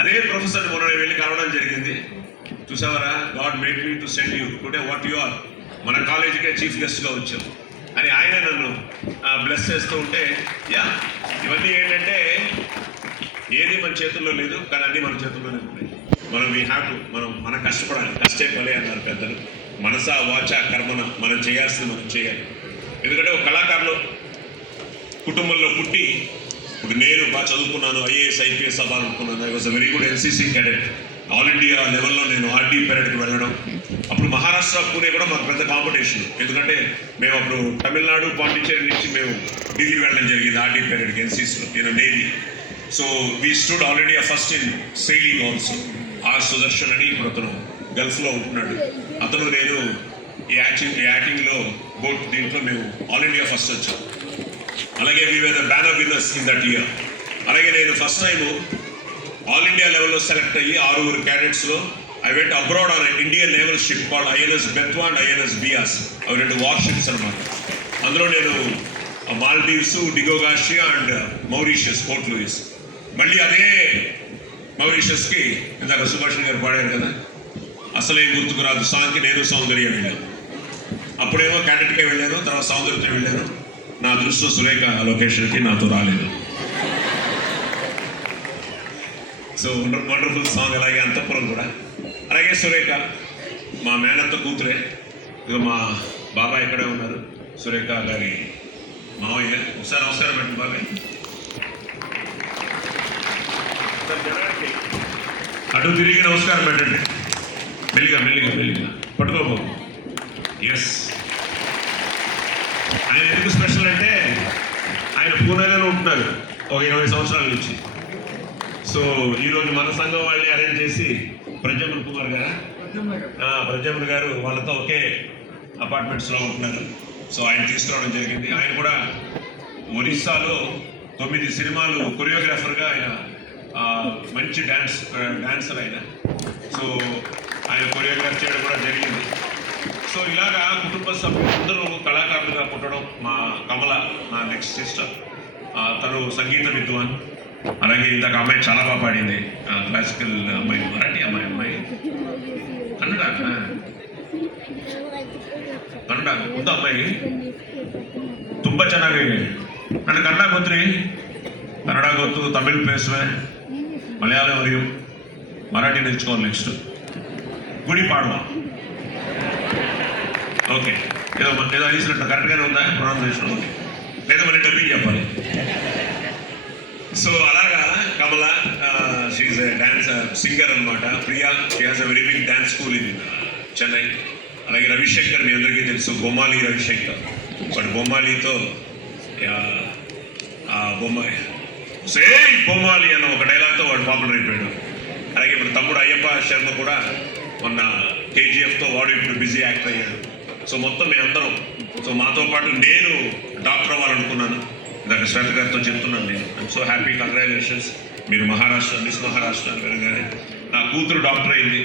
అదే ప్రొఫెసర్ మొన్న వెళ్ళి కలవడం జరిగింది. చూసావరా, God made me to send you today what you are, మన కాలేజీకే చీఫ్ గెస్ట్గా వచ్చాం అని ఆయన నన్ను బ్లెస్ చేస్తూ ఉంటే, ఇవన్నీ ఏంటంటే ఏది మన చేతుల్లో లేదు, కానీ అన్నీ మన చేతుల్లోనే ఉన్నాయి. మనం మనం కష్టపడాలి. కష్టే ఫలే అన్నారు పెద్దలు. మనస వాచ కర్మన మనం చేయాల్సింది మనం చేయాలి. ఎందుకంటే ఒక కళాకారులు కుటుంబంలో పుట్టి, ఇప్పుడు నేను బాగా చదువుకున్నాను, ఐఏఎస్ ఐపీఎస్ అవ్వాలనుకున్నాను. I was a very good NCC cadet. All India లెవెల్లో నేను ఆర్డీ పెరేడ్కి వెళ్ళడం. అప్పుడు మహారాష్ట్ర పూణే కూడా మాకు పెద్ద కాంపిటీషన్. ఎందుకంటే మేము అప్పుడు తమిళనాడు పాండిచ్చేరి నుంచి మేము ఢిల్లీ వెళ్ళడం జరిగింది ఆర్డీ పెరేడ్కి ఎన్సీసీలో, నేను నేవీ. So we stood all India first in sailing also. R Sudarshan అని ఇప్పుడు అతను గల్ఫ్లో ఉంటున్నాడు. అతను నేను ఈ యాక్టింగ్లో బోట్ దీంట్లో మేము ఆల్ ఇండియా ఫస్ట్ వచ్చాం. అలాగే we were the banner winners in that year. అలాగే నేను ఫస్ట్ టైం ఆల్ ఇండియా లెవెల్లో సెలెక్ట్ అయ్యి 6 క్యాడెట్స్లో I went abroad on Indian naval ship called INS Betwa and INS Beas. అవి 2 వార్షిప్స్ అనమాట. అందులో నేను Maldives, Diego Garcia and Mauritius, Port Louis. మళ్ళీ అదే మౌరీషియస్కి ఇందాక సుభాష్ గారు పాడారు కదా, ఆ అసలే గుర్తుకు రాదు సాంగ్కి నేను సౌందర్య వెళ్ళాను. అప్పుడేమో క్యాడెట్కే వెళ్ళాను, తర్వాత సౌందర్యతో వెళ్ళాను. నా దృష్టిలో సురేఖ లొకేషన్కి నాతో రాలేదు. So wonderful song. అలాగే అంతఃపురం కూడా. అలాగే సురేఖ మా మేనత్త కూతురే. ఇక మా బాబాయ్ ఇక్కడే ఉన్నారు, సురేఖ గారి మావయ్య. ఒకసారి నమస్కారం పెట్టండి బాబాయ్. అటు తిరిగి నమస్కారం పెట్టండి. మెల్లిగా మెల్లిగా మెల్లిగా పట్టుకోబో. ఎస్, ఆయన ఎందుకు స్పెషల్ అంటే ఆయన పూణేలోనే ఉంటున్నారు ఒక 20 సంవత్సరాల నుంచి. సో ఈరోజు మన సంఘం వాళ్ళని అరేంజ్ చేసి ప్రజమన్ కుమార్ గారు, ప్రజమన్ గారు వాళ్ళతో ఒకే అపార్ట్మెంట్స్లో ఉంటున్నారు. సో ఆయన తీసుకురావడం జరిగింది. ఆయన కూడా ఒరిస్సాలో 9 సినిమాలు కొరియోగ్రాఫర్గా ఆయన మంచి డాన్సర్ ఆయన. సో ఆయన కొరియోగ్రాఫ్ చేయడం కూడా జరిగింది. సో ఇలాగా కుటుంబ సభ్యులు అందరూ కళాకారులుగా పుట్టడం. మా కమల నా నెక్స్ట్ సిస్టర్, తను సంగీత విద్వాన్. అలాగే ఇందాక అమ్మాయి చాలా బాగా పాడింది, క్లాసికల్ అమ్మాయి, మరాఠీ అమ్మాయి కన్నడ ఉందా అమ్మాయి ತುಂಬ ಚೆನ್ನಾಗಿ. ನಾನು ಕನ್ನಡ ಗೊತ್ತ್ರಿ, ಕನ್ನಡ ಗೊತ್ತು, ತಮಿಳ್ ಪೇಸುವೆ, ಮಲಯಾಳಂ ಅರಿಯು, ಮರಾಠಿ నేర్చుకోవాలి. నెక్స్ట్ గుడి పాడవా. ఓకే, ఏదో ఏదో తీసినట్టు కరెక్ట్గానే ఉందా ప్రొనౌన్సియేషన్? లేదా మళ్ళీ డబ్బింగ్ చెప్పాలి. సో అలాగా Kamala, she a dance singer అనమాట. Priya, she has a very big dance school in Chennai. అలాగే రవిశంకర్, మీ అందరికీ తెలుసు, బొమ్మాలి రవిశంకర్. బట్ బొమ్మాలితో బొమ్మాలి అన్న ఒక డైలాగ్తో వాడు పాపులర్ అయిపోయాడు. అలాగే ఇప్పుడు తమ్ముడు అయ్యప్ప శర్మ కూడా మొన్న కేజీఎఫ్తో వాడు ఇప్పుడు బిజీ యాక్టర్ అయ్యాడు. సో మొత్తం మేము అందరం, సో మాతో పాటు నేను డాక్టర్ అవ్వాలనుకున్నాను. ఇందాక శ్వేత గారితో చెప్తున్నాను నేను. I'm so happy, congratulations. మీరు మహారాష్ట్ర, మిస్ మహారాష్ట్ర వెళ్ళగానే నా కూతురు డాక్టర్ అయింది.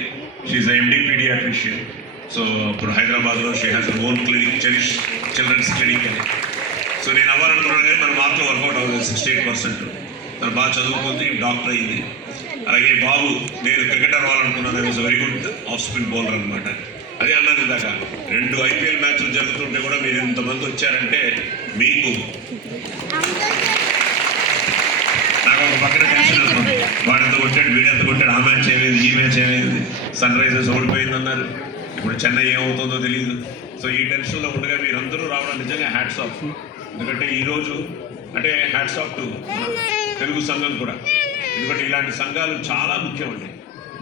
She MD paediatrician. సో ఇప్పుడు హైదరాబాద్లో she has own clinic, cherish children's clinic అని. సో నేను అవ్వాలనుకున్నాను కానీ మన మాత్రం వర్కౌట్ అవ్వలేదు. 68%. తను బాగా చదువుకుంది, డాక్టర్ అయింది. అలాగే బాబు, నేను క్రికెటర్ అవ్వాలనుకున్నాను. I was very good off spin bowler అనమాట. అదే అన్నాను ఇందాక, 2 IPL మ్యాచ్లు జరుగుతుంటే కూడా మీరు ఇంతమంది వచ్చారంటే మీకు నాకు ఒక పక్కన టెన్షన్ అనుకోండి. వాడెంత కొట్టాడు, వీడెంత కొట్టాడు, ఆ మ్యాచ్ ఏమైంది, ఈ మ్యాచ్ ఏమైంది, సన్ రైజర్స్ ఓడిపోయిందన్నారు, ఇప్పుడు చెన్నై ఏమవుతుందో తెలియదు. సో ఈ టెన్షన్లో ఉండగా మీరందరూ రావడం నిజంగా హ్యాట్స్ ఆఫ్. ఎందుకంటే ఈరోజు అంటే హ్యాట్స్ ఆఫ్ టు తెలుగు సంఘం కూడా. ఎందుకంటే ఇలాంటి సంఘాలు చాలా ముఖ్యమండి.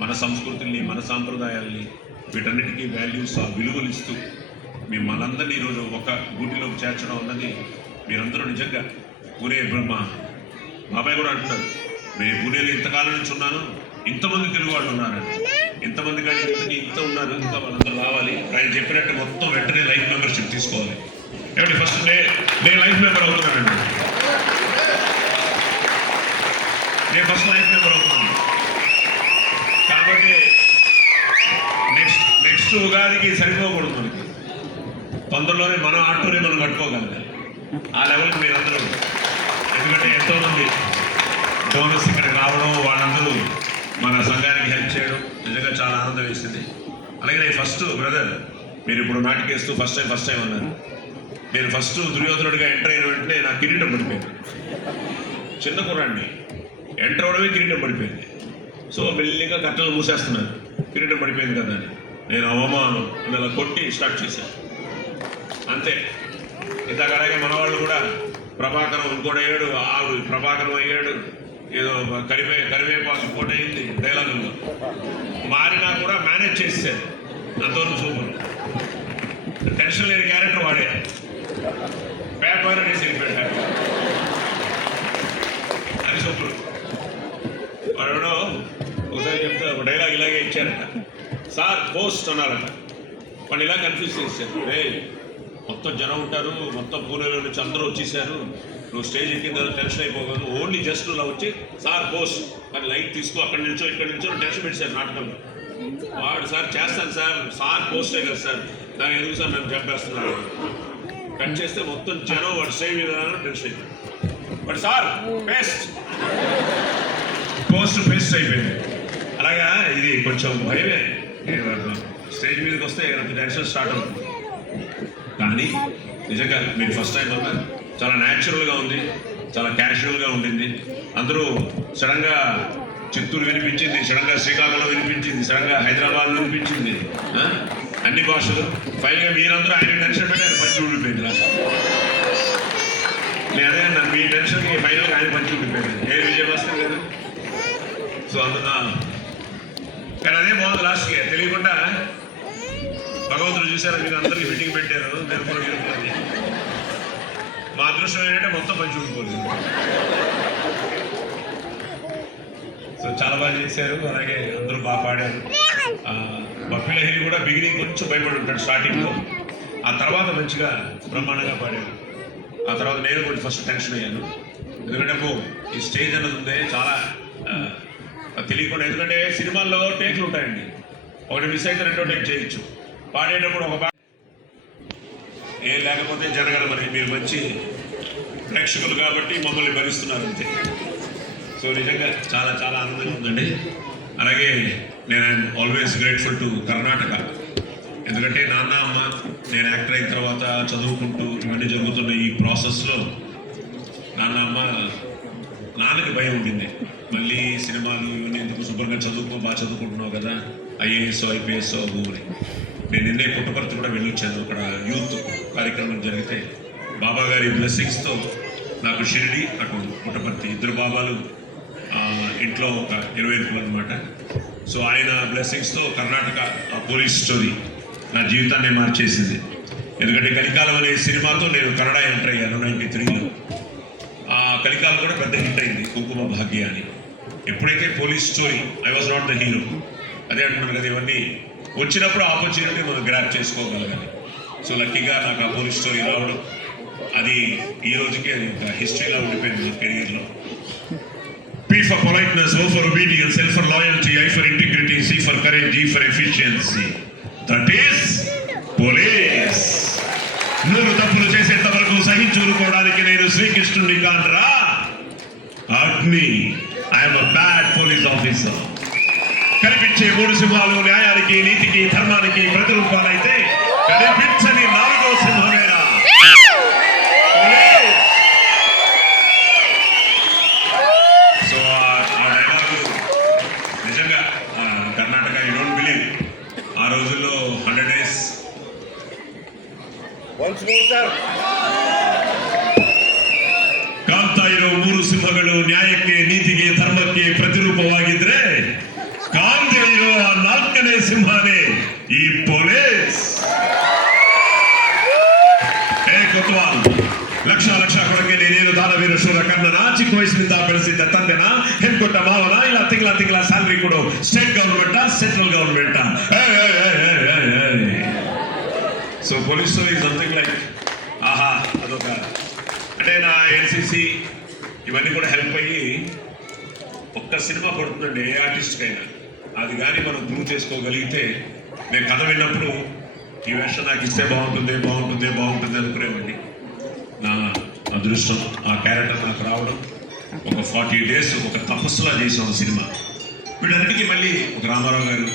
మన సంస్కృతుల్ని, మన సాంప్రదాయాల్ని, వీటన్నిటికీ వాల్యూస్, ఆ విలువలు ఇస్తూ మనందరినీ ఈరోజు ఒక గూటిలోకి చేర్చడం అన్నది మీరందరూ నిజంగా పూణే. మా బాబాయ్ కూడా అంటున్నారు, నేను పూణేలో ఇంతకాలం నుంచి ఉన్నాను, ఇంతమంది తెలుగు వాళ్ళు ఉన్నారండి, ఇంతమంది కానీ ఇంత ఉన్నారు, ఇంకా వాళ్ళందరూ రావాలి. ఆయన చెప్పినట్టు మొత్తం వెంటనే లైఫ్ మెంబర్షిప్ తీసుకోవాలి. ఏమంటే ఫస్ట్ నేను లైఫ్ మెంబర్ అవుతున్నానండి. నేను ఫస్ట్ లైఫ్ మెంబర్ అవుతున్నాను. కాబట్టి నెక్స్ట్ ఉగాదికి సరిపోకూడదు మనకి. తొందరలోనే మనం ఆటోనే మనం కట్టుకోగలగాలి. ఆ లెవెల్కి మీరందరూ, ఎందుకంటే ఎంతోమంది డోనర్స్ ఇక్కడికి రావడం, వాళ్ళందరూ మన సంఘానికి హెల్ప్ చేయడం నిజంగా చాలా ఆనందం వేసింది. అలాగే నేను ఫస్ట్ బ్రదర్, మీరు ఇప్పుడు నాటికేస్తూ ఫస్ట్ టైం అన్నారు. నేను ఫస్ట్ దుర్యోధనుడిగా ఎంటర్ అయిన వెంటనే నా కిరీటం పడిపోయింది. చిన్న కుర్రాడిని, ఎంటర్ అవడమే కిరీటం పడిపోయింది. సో మెల్లిగా కట్టలు మూసేస్తున్నారు, కిరీటం పడిపోయింది కదా అని. నేను అవమానం అలా కొట్టి స్టార్ట్ చేశాను, అంతే. ఇందాక అలాగే మన వాళ్ళు కూడా ప్రభాకరం ఇంకోటి అయ్యాడు, ఆవిడ ప్రభాకరం అయ్యాడు, ఏదో కరివేపాకు ఇంకోటి అయింది డైలాగుల్లో. మారినా కూడా మేనేజ్ చేశారు. అంతవరకు సూపర్. టెన్షన్ లేని క్యారెక్టర్ వాడే, పేపర్ అనేసి వెళ్ళిపోయాడు. అది సూపర్. వాడు ఒకసారి చెప్తే ఒక డైలాగ్ ఇలాగే ఇచ్చారట, సార్ పోస్ట్ అన్నారట. వాడు ఇలా కన్ఫ్యూజ్ చేశారు, రే మొత్తం జనం ఉంటారు, మొత్తం పూణేలో నుంచి అందరూ వచ్చేసారు, నువ్వు స్టేజ్ ఎక్కిన తర్వాత టెన్షన్ అయిపోగలదు, ఓన్లీ జస్ట్ ఇలా వచ్చి సార్ పోస్ట్ అని లైట్ తీసుకో, అక్కడి నుంచో ఇక్కడి నుంచో టెన్షన్ పెట్టారు నాటకంలో. వాడు సార్ చేస్తాను సార్ పోస్టే కదా సార్, దానికి ఎందుకు సార్ నన్ను చంపేస్తున్నాడు. కట్ చేస్తే మొత్తం జనం వాడు స్టేజ్ మీద టెన్షన్ అయిపోయింది. బట్ సార్ పోస్ట్ అయిపోయింది. అలాగా ఇది కొంచెం భయమే. స్టేజ్ మీదకి వస్తే టెన్షన్ స్టార్ట్ అవుతుంది. కానీ నిజంగా మీరు ఫస్ట్ టైం అన్నారు, చాలా న్యాచురల్గా ఉంది, చాలా క్యాజువల్గా ఉండింది. అందరూ సడన్గా చిత్తూరు వినిపించింది, సడన్గా శ్రీకాకుళం వినిపించింది, సడన్గా హైదరాబాద్ వినిపించింది, అన్ని భాషలు. పైగా మీరందరూ ఆయన టెన్షన్ పెట్టి ఆయన పంచి ఉండిపోయింది రాష్ట్రం. నేను అదే అన్నాను, మీ టెన్షన్కి ఫైనల్గా ఆయన పంచి ఉండిపోయింది. ఏ విజయభాస్కర్ గారు. సో కానీ అదే బాగుంది. లాస్ట్కి తెలియకుండా భగవంతుడు చూసారా, మీరు అందరికీ మీటింగ్ పెట్టారు, నేను కూడా వినుకోండి. మా అదృష్టం ఏంటంటే మొత్తం పంచి ఉండిపోలేదు. సో చాలా బాగా చేశారు, అలాగే అందరూ బాగా పాడారు. బప్పిలహరి కూడా బిగినింగ్ కొంచెం భయపడి ఉంటాడు స్టార్టింగ్లో, ఆ తర్వాత మంచిగా బ్రహ్మాండంగా పాడారు. ఆ తర్వాత నేను కొంచెం ఫస్ట్ టెన్షన్ అయ్యాను, ఎందుకంటే ఈ స్టేజ్ అన్నది ఉందే చాలా తెలియకుండా. ఎందుకంటే సినిమాల్లో టేక్లు ఉంటాయండి, ఒకటి మిస్ అయితే రెండో టేక్ చేయొచ్చు. పాడేటప్పుడు ఒక ఏం లేకపోతే జరగదు. మరి మీరు మంచి ప్రేక్షకులు కాబట్టి మమ్మల్ని భరిస్తున్నారు అంతే. సో నిజంగా చాలా చాలా ఆనందంగా ఉందండి. అలాగే నేను I'm always grateful to Karnataka. ఎందుకంటే నాన్న అమ్మ నేను యాక్టర్ అయిన తర్వాత చదువుకుంటూ ఇవన్నీ జరుగుతున్న ఈ ప్రాసెస్లో నాన్నకి భయం ఉండింది, మళ్ళీ సినిమాలు ఇవన్నీ ఎందుకు, శుభ్రంగా చదువుకో, బాగా చదువుకుంటున్నావు కదా, ఐఏఎస్ ఐపీఎస్ భూమిని. నేను నిన్నే పుట్టపర్తి కూడా వెళ్ళొచ్చాను, అక్కడ యూత్ కార్యక్రమం జరిగితే బాబా గారి బ్లెస్సింగ్స్తో నాకు షిరిడి అటు పుట్టపర్తి ఇద్దరు బాబాలు ఇంట్లో ఒక 20 అనమాట. సో ఆయన బ్లెస్సింగ్స్తో కర్ణాటక పోలీస్ స్టోరీ నా జీవితాన్ని మార్చేసింది. ఎందుకంటే కలికాలం అనే సినిమాతో నేను కన్నడ ఎంటర్ అయ్యాను 93లో. ఆ కలికాలం కూడా పెద్ద హిట్ అయింది, కుంకుమ భాగ్య అని. ఎప్పుడైతే police story, I was not the hero, అదే అంటున్నాను కదా, ఇవన్నీ వచ్చినప్పుడు ఆపర్చునిటీ మనం గ్రాప్ చేసుకోగలగాలి. సో లక్కీగా నాకు ఆ పోలీస్ స్టోరీ రావడం, అది ఈ రోజుకి అది ఇంకా హిస్టరీలో ఉండిపోయింది నా కెరీర్లో. P for politeness, O for obedience, L for loyalty, I for integrity, C for courage, G for efficiency. That is police. నూరు తప్పులు చేసేంత వరకు సహించుకోవడానికి నేను శ్రీకృష్ణుడిని కాంట్రా. అగ్ని, I'm a bad police officer. కనిపించే 3 సింహాలు న్యాయానికి, నీతికి, ధర్మానికి ప్రతిరూపాలైతే కనిపించని 4వ సింహమేనా సో ఆ డైలాగు నిజంగా కర్ణాటక, యూ డోంట్ బిలీవ్, ఆ రోజుల్లో 100 days ಕಾಂತಾ ಇರೋ 3 ಸಿಂಹಗಳು ನ್ಯಾಯಕ್ಕೆ, ನೀತಿಗೆ, ಧರ್ಮಕ್ಕೆ ಪ್ರತಿರೂಪವಾಗಿದ್ರೆ ಕಾಂದೆ ಇರೋ ಆ 4ನೇ ಸಿಂಹನೇ ಈ ಪೊಲೀಸ್. ಕೊತ್ವಾಲ್, ಲಕ್ಷ ಕೊಡಕ್ಕೆ ನೀನೇನು ದಾನವೀರ ಶೂರ ಕರ್ಣನ, ಚಿಕ್ಕ ವಯಸ್ಸಿನಿಂದ ಬೆಳೆಸಿದ್ದ ತಂದೆನ, ಹೆಣ್ಕೊಟ್ಟ ಮಾವನ, ಇಲ್ಲ ತಿಂಗಳ ಸ್ಯಾಲರಿ ಕೊಡು ಸ್ಟೇಟ್ ಗವರ್ಮೆಂಟಾ ಸೆಂಟ್ರಲ್ ಗವರ್ಮೆಂಟಾ? So police story something like ఆహా అదొక, అంటే నా ఎన్సీసీ ఇవన్నీ కూడా హెల్ప్ అయ్యి ఒక్క సినిమా పడుతుందండి ఏ ఆర్టిస్ట్కైనా. అది కానీ మనం ప్రూవ్ చేసుకోగలిగితే, నేను కథ విన్నప్పుడు ఈ వేషం నాకు ఇస్తే బాగుంటుంది అనుకునేవాడిని. నా అదృష్టం ఆ క్యారెక్టర్ నాకు రావడం, ఒక 40 days ఒక తపస్సులా చేసాం సినిమా. వీటన్నిటికీ మళ్ళీ ఒక రామారావు గారు,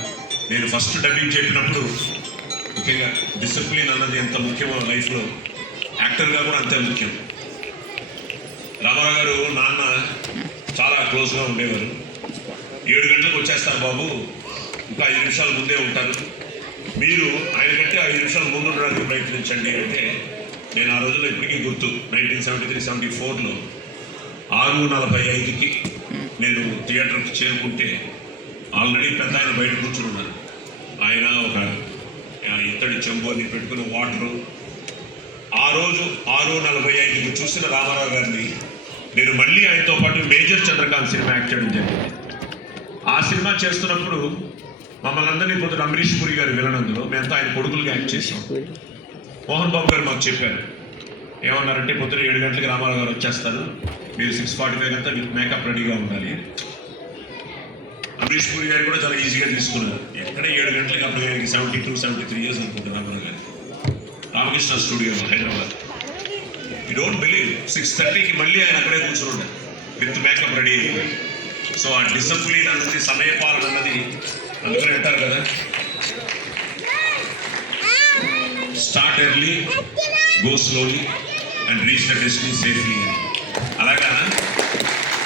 నేను ఫస్ట్ డబ్బింగ్ చెప్పినప్పుడు ముఖ్యంగా డిసిప్లిన్ అన్నది ఎంత ముఖ్యమో లైఫ్లో, యాక్టర్గా కూడా అంతే ముఖ్యం. రామారావు గారు నాన్న చాలా క్లోజ్గా ఉండేవారు. 7 గంటలకు వచ్చేస్తారు బాబు, ఇంకా 5 నిమిషాలు ముందే ఉంటారు, మీరు ఆయన కంటే 5 నిమిషాలు ముందు ఉండడానికి ప్రయత్నించండి అంటే, నేను ఆ రోజుల్లో ఇప్పటికీ గుర్తు, 1973-74లో 6:45కి నేను థియేటర్కి చేరుకుంటే ఆల్రెడీ పెద్ద ఆయన బయట కూర్చుని ఉన్నారు. ఆయన ఒక ఇత్తడి చెంబుని పెట్టుకుని వాటరు. ఆ రోజు 6:45కి చూసిన రామారావు గారిని నేను మళ్ళీ ఆయనతో పాటు మేజర్ చంద్రకాంత్ సినిమా యాక్ట్ చేయడం జరిగింది. ఆ సినిమా చేస్తున్నప్పుడు మమ్మల్ని అందరినీ పొద్దున అమరీష్ పురి గారు విలనందులో మేమంతా ఆయన కొడుకులుగా యాక్ట్ చేసాం. మోహన్ బాబు గారు మాకు చెప్పారు, ఏమన్నారంటే పొద్దున 7 గంటలకు రామారావు గారు వచ్చేస్తారు, మీరు 6:45 అంతా మీకు మేకప్ రెడీగా ఉండాలి. అమరీష్ పురి గారు కూడా చాలా ఈజీగా తీసుకున్నారు. ఎక్కడ 7 గంటలకి, అప్పుడు గారికి 72-73 years అనుకుంటారు Ramarao garu. Ramakrishna studio Hyderabad. You don't believe 6:30కి మళ్ళీ ఆయన అక్కడే కూర్చుని ఉంటారు విత్ మేకప్ రెడీ అయిపోయి. సో ఆ డిసిప్లిన్ అన్నది, సమయపాలన అన్నది, అందుకని అంటారు కదా start early, go slowly and reach the destiny safely అని. అలాగా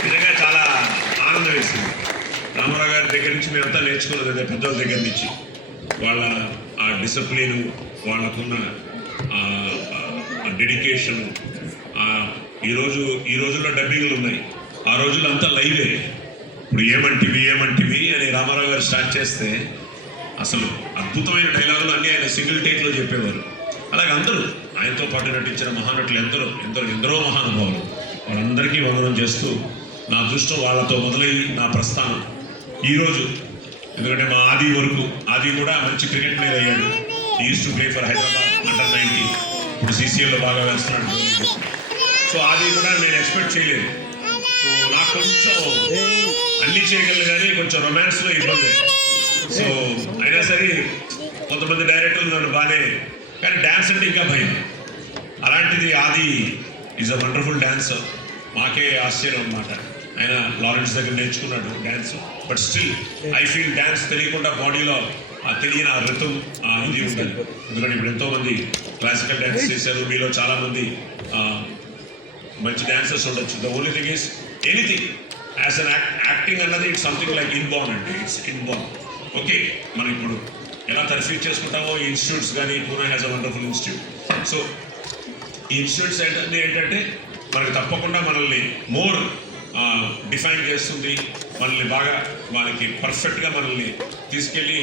నిజంగా చాలా ఆనందం వేసింది. రామారావు గారి దగ్గర నుంచి మేమంతా నేర్చుకున్నది అదే, పెద్దల దగ్గర నుంచి వాళ్ళ ఆ డిసిప్లిన్, వాళ్ళకున్న డెడికేషన్. ఈ రోజుల్లో డబ్బింగ్లు ఉన్నాయి, ఆ రోజుల్లో అంతా లైవే. ఇప్పుడు ఏమంటివి అని రామారావు గారు స్టార్ట్ చేస్తే అసలు అద్భుతమైన డైలాగులు అన్నీ ఆయన సింగిల్ టేక్లో చెప్పేవారు. అలాగే అందరూ ఆయనతో పాటు నటించిన మహానటులు ఎందరో మహానుభావులు, వాళ్ళందరికీ వందనం చేస్తూ నా అదృష్టం వాళ్ళతో మొదలయ్యి నా ప్రస్థానం ఈరోజు. ఎందుకంటే మా ఆది కూడా మంచి క్రికెట్ ప్లేయర్ అయ్యాడు. Is to play for Hyderabad under-19, ఇప్పుడు CCLలో బాగా వేస్తున్నాడు. సో ఆది కూడా నేను ఎక్స్పెక్ట్ చేయలేదు. సో నాకు కొంచెం అన్ని చేయగలను కానీ కొంచెం రొమాన్స్లో ఇబ్బంది. సో అయినా సరే కొంతమంది డైరెక్టర్లు నన్ను బాగానే, కానీ డ్యాన్స్ అంటే ఇంకా భయం. అలాంటిది ఆది ఈజ్ అ వండర్ఫుల్ డాన్సర్. మాకే ఆశ్చర్యం అన్నమాట. ఆయన లారెన్స్ దగ్గర నేర్చుకున్నాడు dance, but still I feel dance తెలియకుండా బాడీలో తెలియని ఆ రిథం ఇది ఉంటుంది. ఎందుకంటే ఇప్పుడు ఎంతోమంది క్లాసికల్ డ్యాన్స్ చేశారు, మీలో చాలామంది మంచి డాన్సర్స్ ఉండొచ్చు. The only thing is anything as an acting అన్నది ఇట్స్ సంథింగ్ లైక్ ఇన్బార్న్ అండి, ఇట్స్ ఇన్బార్న్. ఓకే, మనం ఇప్పుడు ఎలా తర్ఫీజ్ చేసుకుంటామో ఈ ఇన్స్టిట్యూట్స్ కానీ, Poona has a wonderful institute. So ఈ ఇన్స్టిట్యూట్స్ ఏంటంటే మనకి తప్పకుండా మనల్ని మోర్ డిఫైన్ చేస్తుంది, మనల్ని బాగా మనకి పర్ఫెక్ట్గా మనల్ని తీసుకెళ్ళి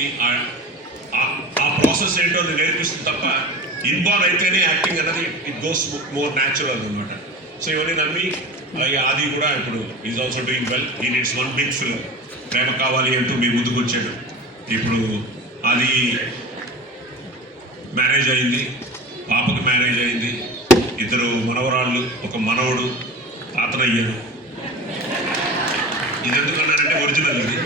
ఆ ప్రాసెస్ ఏంటో అది నేర్పిస్తుంది తప్ప ఇన్బార్న్ అయితేనే యాక్టింగ్ అన్నది ఇట్ గోస్ మోర్ న్యాచురల్ అనమాట. సో ఇవన్నీ నమ్మి, అలాగే ఆది కూడా ఇప్పుడు ఈజ్ ఆల్సో డూయింగ్ వెల్. ఈ నీడ్స్ వన్ బిగ్ ఫిల్మ్, ప్రేమ కావాలి అంటూ మీ ముందుకు వచ్చాడు. ఇప్పుడు అది మ్యారేజ్ అయింది, పాపకి మ్యారేజ్ అయింది, 2 మనవరాళ్ళు, ఒక మనవడు, తాతనయ్యారు. ఇది ఎందుకన్నానంటే ఒరిజినల్ ఇది.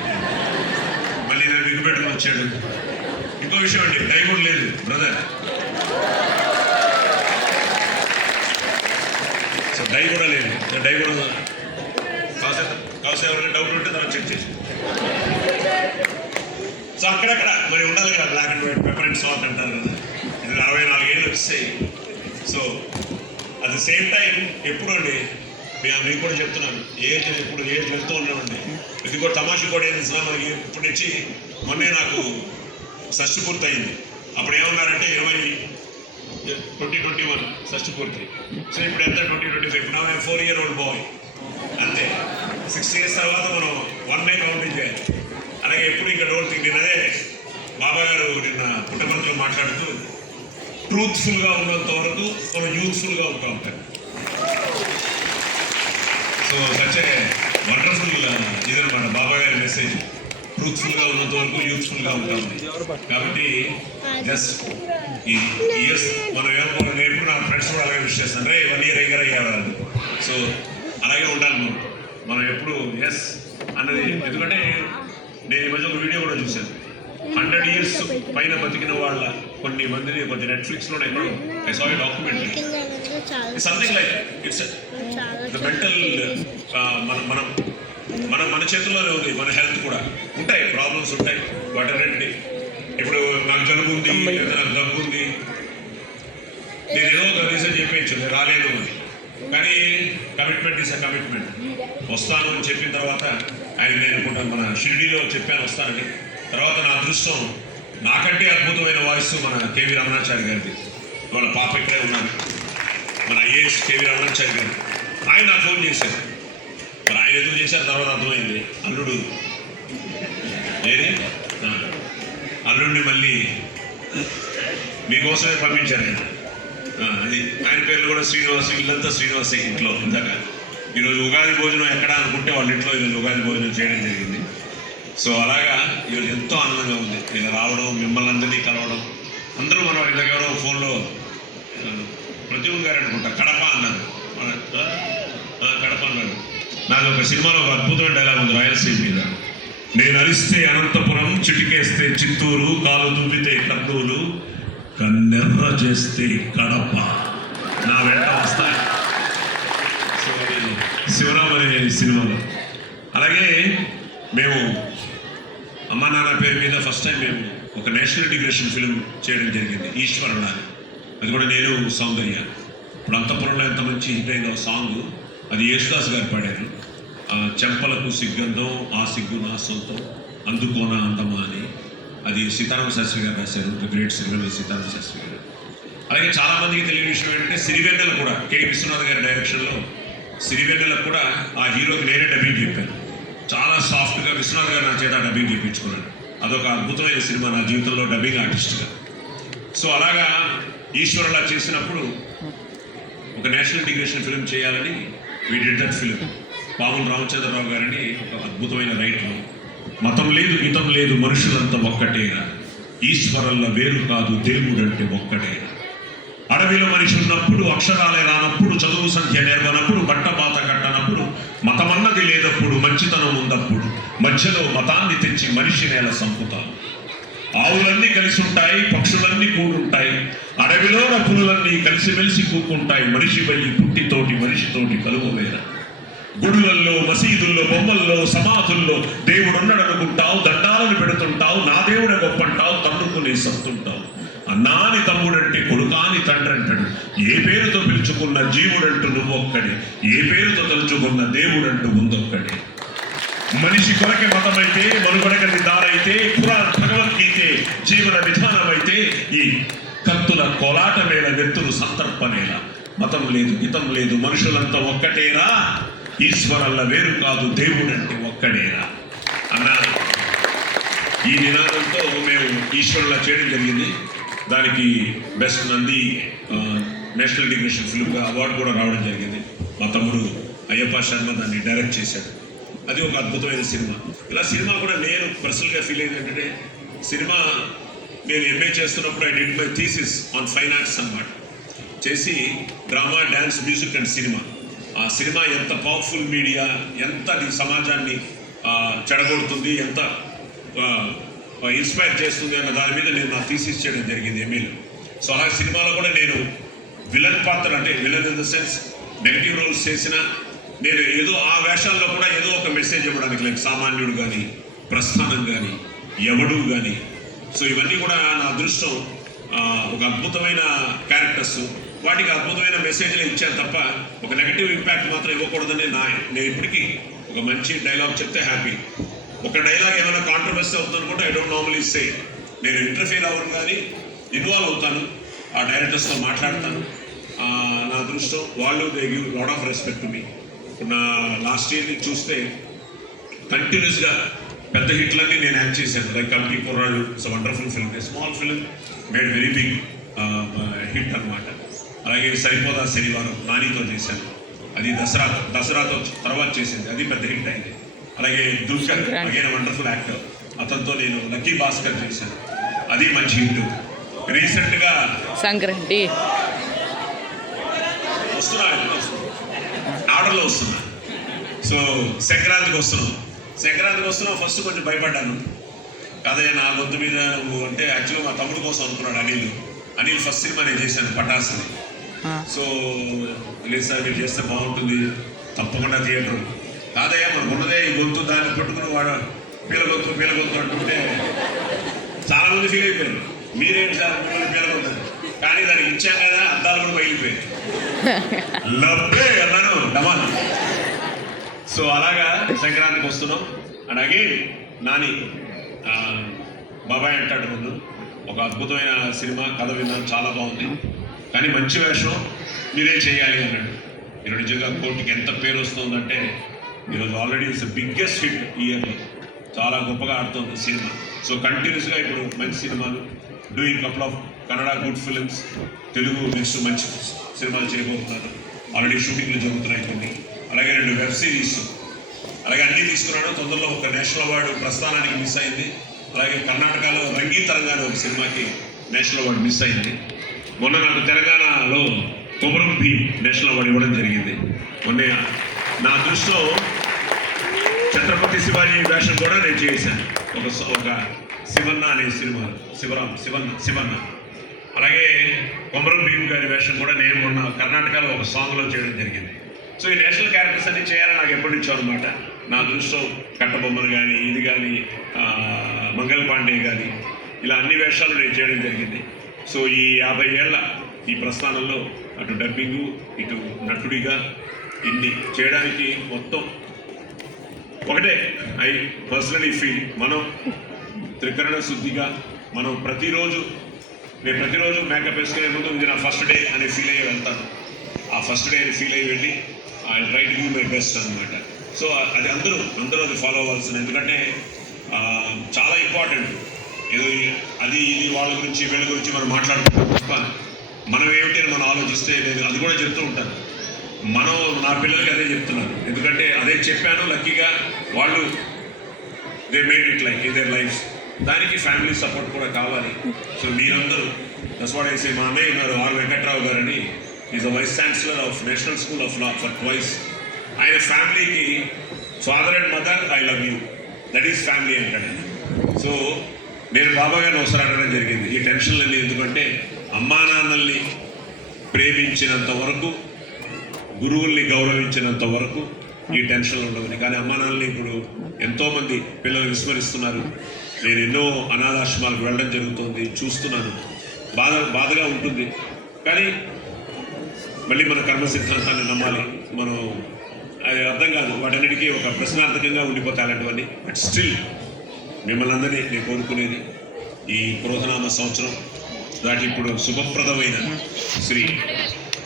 మళ్ళీ నేను విగ్గుపెట్టుకుని వచ్చాడు. ఇంకో విషయం అండి, డై కూడా లేదు బ్రదర్. సో డై కూడా లేదు, డై కూడా కాసేపు ఎవరైనా డౌట్ ఉంటే దాన్ని చెక్ చేసి. సో అక్కడక్కడ మరి ఉండాలి కదా, black and white pepper and salt అంటారు కదా. ఇది 64 ఏళ్ళు వచ్చాయి. So at the same time ఎప్పుడు అండి మీకు కూడా చెప్తున్నాను, ఏజ్ వెళ్తూ ఉన్నామండి. ఇది కూడా తమాషా కూడా ఏం తెలిసినా మనకి ఇప్పటి నుంచి మొన్నే నాకు షష్టి పూర్తి అయింది. అప్పుడు ఏమన్నారంటే 2021 షష్టి పూర్తి. సో ఇప్పుడు ఎంత 2025, నా 4-year-old బాయ్ అంతే. 6 years తర్వాత మనం 1 డే కౌంటింగ్ చేయాలి. అలాగే ఎప్పుడు ఇంకా డోంట్ థింక్. అదే బాబా గారు నిన్న పుట్టపర్తిలో మాట్లాడుతూ ట్రూత్ఫుల్గా ఉన్నంత వరకు మనం యూత్ఫుల్గా ఉంటా ఉంటాం. సో సచ్ ఏ వండర్ఫుల్ ఇదనమాట బాబా గారి మెసేజ్. ట్రూత్ఫుల్గా ఉన్నంత వరకు యూత్ఫుల్గా ఉంటాం. కాబట్టి జస్ట్ ఈ ఇయర్స్ మనం ఏమనుకోవాలి, నేను ఎప్పుడు నా ఫ్రెండ్స్ కూడా అలాగే విష్ చేస్తాను, రే 1 year ఎగర అయ్యేవాళ్ళు. సో అలాగే ఉండాలి మనం ఎప్పుడు ఎస్ అన్నది. ఎందుకంటే నేను ఈ మధ్య ఒక వీడియో కూడా చూశాను, 100 years పైన బతికిన వాళ్ళ కొన్ని మందిని కొంచెం నెట్ఫ్లిక్స్లో ఎక్కడో I saw a documentary. Something like it's the mental. మన చేతుల్లోనే ఉంది. మన హెల్త్ కూడా ఉంటాయి, ప్రాబ్లమ్స్ ఉంటాయి, వాటన్నింటినీ. ఇప్పుడు నాకు జలుబు ఉంది, నాకు దగ్గు ఉంది, నేను ఏదో ఒక రీజన్ చెప్పేయచ్చు నేను రాలేదు అని. కానీ కమిట్మెంట్ ఈస్ అ కమిట్మెంట్. వస్తాను అని చెప్పిన తర్వాత ఆయన నేను అనుకుంటాను మన షిరిడీలో చెప్పాను వస్తానని. తర్వాత నా అదృష్టం, నాకంటే అద్భుతమైన వాయిస్ మన కేవీ రమణాచారి గారిది. వాళ్ళ పాప ఇక్కడే ఉన్నారు, మన IAS కేవీ రమణాచారి గారు. ఆయన నాకు ఫోన్ చేశారు. మరి ఆయన ఎందుకు చేశారు తర్వాత అర్థమైంది. అల్లుడిని మళ్ళీ మీకోసమే పంపించారు ఆయన. అది ఆయన పేర్లు కూడా శ్రీనివాసు, వీళ్ళంతా శ్రీనివాసే ఇంట్లో. ఇందాక ఈరోజు ఉగాది భోజనం ఎక్కడ అనుకుంటే వాళ్ళ ఇంట్లో ఈరోజు ఉగాది భోజనం చేయడం జరిగింది. సో అలాగా ఈరోజు ఎంతో ఆనందంగా ఉంది ఇలా రావడం, మిమ్మల్ని అందరినీ కలవడం. అందరూ మనం ఇందాకెవరో ఫోన్లో ప్రతిభన్ గారు అనుకుంటా కడప అన్నారు, కడప అన్నారు. నాది ఒక సినిమాలో ఒక అద్భుతమైన డైలాగ్ ఉంది రాయలసీమ మీద. నేను అరిస్తే అనంతపురం, చిటికేస్తే చిత్తూరు, కాలు దువ్వితే కర్నూలు, కన్నెర్ర చేస్తే కడప, నా వెంట వస్తాయి. సో శివరామ్ అనే సినిమాలో. అలాగే మేము అమ్మా నాన్న పేరు మీద ఫస్ట్ టైం మేము ఒక నేషనల్ ఇంటిగ్రేషన్ ఫిల్మ్ చేయడం జరిగింది, ఈశ్వరణ. అది కూడా నేను సౌందర్య. ఇప్పుడు అంతఃపురంలో ఎంత మంచి హిట్ అయిందో సాంగ్, అది యేసుదాస్ గారు పాడారు. చెంపలకు సిగ్గందం ఆ సిగ్గు నా సొంతం అందుకోనా అందమా అని. అది సీతారామ శాస్త్రి గారు రాశారు, ద గ్రేట్ సిరివెన్నెల సీతారామ శాస్త్రి గారు. అలాగే చాలామందికి తెలియని విషయం ఏంటంటే సిరివెన్నెల కూడా కె విశ్వనాథ్ గారి డైరెక్షన్లో సిరివెన్నెలకు కూడా ఆ హీరోకి నేనే డబ్బింగ్ చెప్పాను. చాలా సాఫ్ట్గా విశ్వనాథ్ గారు నా చేత డబ్బింగ్ చేయించుకున్నాను. అదొక అద్భుతమైన సినిమా నా జీవితంలో డబ్బింగ్ ఆర్టిస్ట్గా. సో అలాగా ఈశ్వరులా చేసినప్పుడు ఒక నేషనల్ ఇంటిగ్రేషన్ ఫిలిం చేయాలని వీ డిడ్ దట్ ఫిలిం. పాముల రామచంద్రరావు గారని ఒక అద్భుతమైన రైటర్. మతం లేదు మితం లేదు మనుషులంతా ఒక్కటేరా, ఈశ్వరల్ల వేరు కాదు దేవుడంటే ఒక్కటేరా. అడవిలో మనిషి ఉన్నప్పుడు, అక్షరాలే రానప్పుడు, చదువు సంఖ్య నేర్వనప్పుడు, బట్టబాత కట్టనప్పుడు, మతమన్నది లేనప్పుడు, మంచితనం ఉన్నప్పుడు మధ్యలో మతాన్ని తెచ్చి మనిషి నేల సంపుతారు. ఆవులన్నీ కలిసి ఉంటాయి, పక్షులన్నీ కూడుంటాయి, అడవిలో పులులన్నీ కలిసిమెలిసి కూకుంటాయి. మనిషి వెళ్ళి పుట్టితోటి మనిషితోటి కలువవేర. గుడులల్లో, మసీదుల్లో, బొమ్మల్లో, సమాధుల్లో దేవుడున్నాడనుకుంటావు, దండాలను పెడుతుంటావు, నా దేవుడే గొప్పంటావు, తన్నుకుని సత్తుంటావు. అన్నాని తమ్ముడంటే కొడుకాని తండ్రి అంటాడు. ఏ పేరుతో పిలుచుకున్న జీవుడంటూ నువ్వొక్కడే, ఏ పేరుతో తలుచుకున్న దేవుడంటూ ముందొక్కడే. మనిషి కొరకే మతమైతే, మనుగడగది దారైతే, ఖురాన్ భగవద్గీతే జీవన విధానమైతే, ఈ కత్తుల కోలాట మేళ నెత్తులు సంతర్పణేలా. మతం లేదు హితం లేదు మనుషులంతా ఒక్కటేరా, ఈశ్వరల్ల వేరు కాదు దేవుడంటే ఒక్కడేరా అన్న ఈ నినాదంతో మేము ఈశ్వరులా చేయడం జరిగింది. దానికి బెస్ట్ నంది నేషనల్ ఇంటిగ్రేషన్ ఫిల్మ్గా అవార్డు కూడా రావడం జరిగింది. మా తమ్ముడు అయ్యప్ప శర్మ దాన్ని డైరెక్ట్ చేశాడు. అది ఒక అద్భుతమైన సినిమా. ఇలా సినిమా కూడా నేను పర్సనల్గా ఫీల్ అయింది ఏంటంటే, సినిమా నేను ఎంఏ చేస్తున్నప్పుడు I did my thesis on fine arts అన్నమాట. చేసి drama, dance, music and cinema. ఆ సినిమా ఎంత పవర్ఫుల్ మీడియా, ఎంత సమాజాన్ని చెడగొడుతుంది, ఎంత ఇన్స్పైర్ చేస్తుంది అన్న దాని మీద నేను నా థీసిస్ చేయడం జరిగింది ఎంఏలో. సో అలాగే సినిమాలో కూడా నేను విలన్ పాత్ర, అంటే villain in the sense negative roles చేసిన నేను ఏదో ఆ వేషాల్లో కూడా ఏదో ఒక మెసేజ్ ఇవ్వడానికి, లైక్ సామాన్యుడు కానీ, ప్రస్థానం కానీ, ఎవడు కానీ. సో ఇవన్నీ కూడా నా అదృష్టం. ఒక అద్భుతమైన క్యారెక్టర్స్, వాటికి అద్భుతమైన మెసేజ్లు ఇచ్చాను తప్ప ఒక నెగిటివ్ ఇంపాక్ట్ మాత్రం ఇవ్వకూడదని నేను ఇప్పటికీ ఒక మంచి డైలాగ్ చెప్తే హ్యాపీ. ఒక డైలాగ్ ఏమైనా కాంట్రవర్సీ అవుతుంది అనుకుంటే ఐ డోంట్ నార్మలీ సే. నేను ఇంటర్ఫీర్ అవ్వను కానీ ఇన్వాల్వ్ అవుతాను, ఆ డైరెక్టర్స్తో మాట్లాడతాను. నా అదృష్టం వాళ్ళు they give lot of respect me. నా లాస్ట్ ఇయర్ని చూస్తే కంటిన్యూస్గా పెద్ద హిట్లన్నీ నేను యాక్ట్ చేశాను. లైక్ కల్కి కుర్రాడు, it's wonderful film, small film made very big hit అనమాట. అలాగే సరిపోదా శనివారం నానితో చేశాను, అది దసరాతో తర్వాత చేసింది, అది పెద్ద హిట్ అయింది. అలాగే దుల్కర్ అగైన్ వండర్ఫుల్ యాక్టర్, అతనితో నేను లక్కీ భాస్కర్ చేశాను, అది మంచి హిట్. రీసెంట్గా సంక్రాంతి ఆర్డర్లో వస్తున్నా. సో సంక్రాంతికి వస్తున్నాం. ఫస్ట్ కొంచెం భయపడ్డాను, కాదయ్యా నా గొంతు మీద నువ్వు అంటే. యాక్చువల్గా మా తమ్ముడు కోసం అనుకున్నాడు అనిల్ ఫస్ట్ సినిమా నేను చేశాను పటాసుని. సో లేదు సార్ మీరు చేస్తే బాగుంటుంది, తప్పకుండా థియేటర్. కాదయ్యా మనకు ఉన్నదే ఈ గొంతు, దాన్ని పెట్టుకుని వాడు పీల గొంతు అంటుంటే చాలామంది ఫీల్ అయిపోయారు. మీరేంటి సార్ మిమ్మల్ని పీల గొంతు, కానీ దానికి ఇచ్చాం కదా అద్దాలు కూడా పగిలిపోయాయి. లబ్బే అన్నాను డమాన్. సో అలాగా సంక్రాంతికి వస్తున్నాం. అండ్ అగైన్ నాని బాబాయ్ అంటాడు ముందు, ఒక అద్భుతమైన సినిమా, కథ విన్నాను, చాలా బాగుంది, కానీ మంచి వేషం మీరే చేయాలి అన్నాడు. ఈరోజు నిజంగా కోర్టుకి ఎంత పేరు వస్తుందంటే, ఈరోజు ఆల్రెడీ ఇట్స్ బిగ్గెస్ట్ హిట్ ఇయర్లో, చాలా గొప్పగా ఆడుతుంది సినిమా. సో కంటిన్యూస్గా ఇప్పుడు మంచి సినిమాలు, doing couple of Kannada good films, Telugu next మంచి సినిమాలు చేయబోతున్నారు. ఆల్రెడీ షూటింగ్లు జరుగుతున్నాయి కొన్ని, అలాగే 2 వెబ్ సిరీస్, అలాగే అన్నీ తీసుకున్నాడు. తొందరలో ఒక నేషనల్ అవార్డు ప్రస్థానానికి మిస్ అయింది. అలాగే కర్ణాటకలో రంగీతరంగా ఒక సినిమాకి నేషనల్ అవార్డు మిస్ అయింది. మొన్న నాకు తెలంగాణలో కొమరం భీమ్ నేషనల్ అవార్డు ఇవ్వడం జరిగింది. మొన్న నా దృష్టిలో ఛత్రపతి శివాజీ వేషం కూడా నేను చేశాను, ఒక శివన్న అనే సినిమా, శివన్న. అలాగే కొమరం భీమ్ గారి వేషం కూడా నేను మొన్న కర్ణాటకలో ఒక సాంగ్లో చేయడం జరిగింది. సో ఈ నేషనల్ క్యారెక్టర్స్ అన్ని చేయాలని నాకు ఎప్పటి నుంచో అనమాట. నా దృష్టిలో కట్టబొమ్మలు కానీ, ఇది కానీ, మంగళ పాండే కానీ, ఇలా అన్ని వేషాలు నేను చేయడం జరిగింది. సో ఈ 50 ఏళ్ళ ఈ ప్రస్థానంలో అటు డబ్బింగు ఇటు నటుడిగా ఇన్ని చేయడానికి మొత్తం ఒకటే. ఐ పర్సనలీ ఫీల్ మనం త్రికరణ శుద్ధిగా మనం నేను ప్రతిరోజు మేకప్ వేసుకునే ముందు ఇది నా ఫస్ట్ డే అని ఫీల్ అయ్యి వెళ్తాను. ఆ ఫస్ట్ డే అని ఫీల్ అయ్యి వెళ్ళి I try to give my best అనమాట. సో అది అందరూ అది ఫాలో అవ్వాల్సింది. ఎందుకంటే చాలా ఇంపార్టెంట్. ఏదో అది ఇది వాళ్ళ గురించి వీళ్ళ గురించి మనం మాట్లాడుకుంటాం. మనం ఏమిటి అని మనం ఆలోచిస్తే నేను అది కూడా చెప్తూ ఉంటాను. నా పిల్లలకి అదే చెప్తున్నాను. ఎందుకంటే అదే చెప్పాను. లక్కీగా వాళ్ళు they made it like in their life. దానికి ఫ్యామిలీ సపోర్ట్ కూడా కావాలి. సో మీరందరూ దట్స్ వాట్ ఐ సే. మా అన్నయ్య ఉన్నారు ఆర్ వెంకట్రావు గారని, is the vice chancellor of national school of law for twice. ఆయన ఫ్యామిలీకి father and mother I love you, that is family అంటాడు. సో నేను బాబా గారిని ఒకసారి అడగడం జరిగింది ఈ టెన్షన్లన్నీ ఎందుకంటే, అమ్మా నాన్నల్ని ప్రేమించినంత వరకు, గురువుల్ని గౌరవించినంత వరకు ఈ టెన్షన్లు ఉండవని. కానీ అమ్మా నాన్నల్ని ఇప్పుడు ఎంతోమంది పిల్లలు విస్మరిస్తున్నారు. నేను ఎన్నో అనాథాశ్రమాలకు వెళ్ళడం జరుగుతుంది, చూస్తున్నాను. బాధగా ఉంటుంది. కానీ మళ్ళీ మన కర్మ సిద్ధాంతాన్ని నమ్మాలి. మనం అది అర్థం కాదు, వాటన్నిటికీ ఒక ప్రశ్నార్థకంగా ఉండిపోతాయి అలాంటివన్నీ. బట్ స్టిల్ మిమ్మల్ని అందరినీ నేను కోరుకునేది ఈ క్రోధనామ సంవత్సరం దాటి ఇప్పుడు శుభప్రదమైన శ్రీ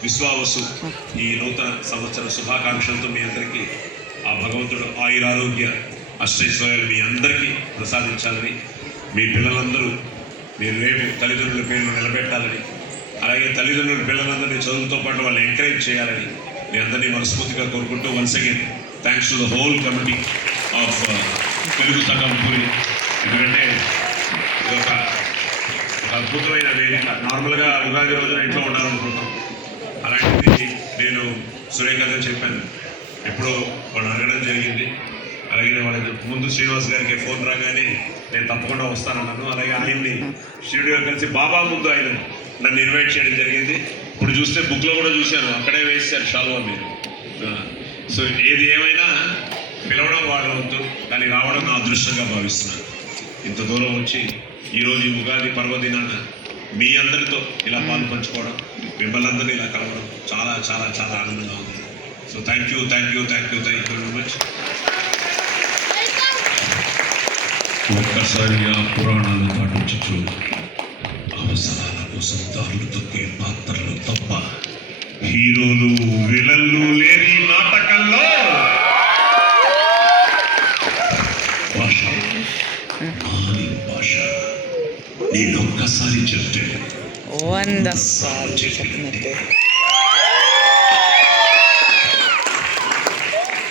విశ్వావసు ఈ నూతన సంవత్సర శుభాకాంక్షలతో మీ అందరికీ ఆ భగవంతుడు ఆయురారోగ్య అష్టైశ్వర్యాలు మీ అందరికీ ప్రసాదించాలని, మీ పిల్లలందరూ మీరు రేపు తల్లిదండ్రుల పేర్లు నిలబెట్టాలని, అలాగే తల్లిదండ్రుల పిల్లలందరినీ చదువుతో పాటు వాళ్ళని ఎంకరేజ్ చేయాలని మీ అందరినీ మనస్ఫూర్తిగా కోరుకుంటూ once again thanks to the whole committee of Telugu సంఘం పూరి. ఎందుకంటే ఇది ఒక అద్భుతమైన వేదిక. నార్మల్గా ఉగాది రోజున ఇంట్లో ఉండాలనుకుంటాం. అలాంటిది నేను సురేఖతో చెప్పాను, ఎప్పుడో వాళ్ళు అడగడం జరిగింది. అలాగే వాళ్ళకి ముందు శ్రీనివాస్ గారికి ఫోన్ రాగానే నేను తప్పకుండా వస్తానన్నాను. అలాగే ఆయన్ని స్టూడియో కలిసి బాబా ముందు ఆయన నన్ను ఇన్వైట్ చేయడం జరిగింది. ఇప్పుడు చూస్తే బుక్లో కూడా చూశాను, అక్కడే వేశారు షాల్వా మీరు. సో ఏది ఏమైనా పిలవడం వాళ్ళ వద్దు, కానీ రావడం నా అదృష్టంగా భావిస్తున్నాను. ఇంత దూరం వచ్చి ఈరోజు ఈ ఉగాది పర్వదినాన మీ అందరితో ఇలా పాలు పంచుకోవడం, మిమ్మల్ని అందరినీ ఇలా కలవడం చాలా చాలా చాలా ఆనందంగా ఉంది. So thank you very much. ఒక్కసారి ఆ పురాణాలు దాటించు అవసరాల కోసం దారులు తొక్కే పాత్రలు తప్ప హీరోలు విలన్లు లేని నాటకంలో భాష భాష నేను ఒక్కసారి చెప్తే 100 సార్లు చెప్పినట్టే.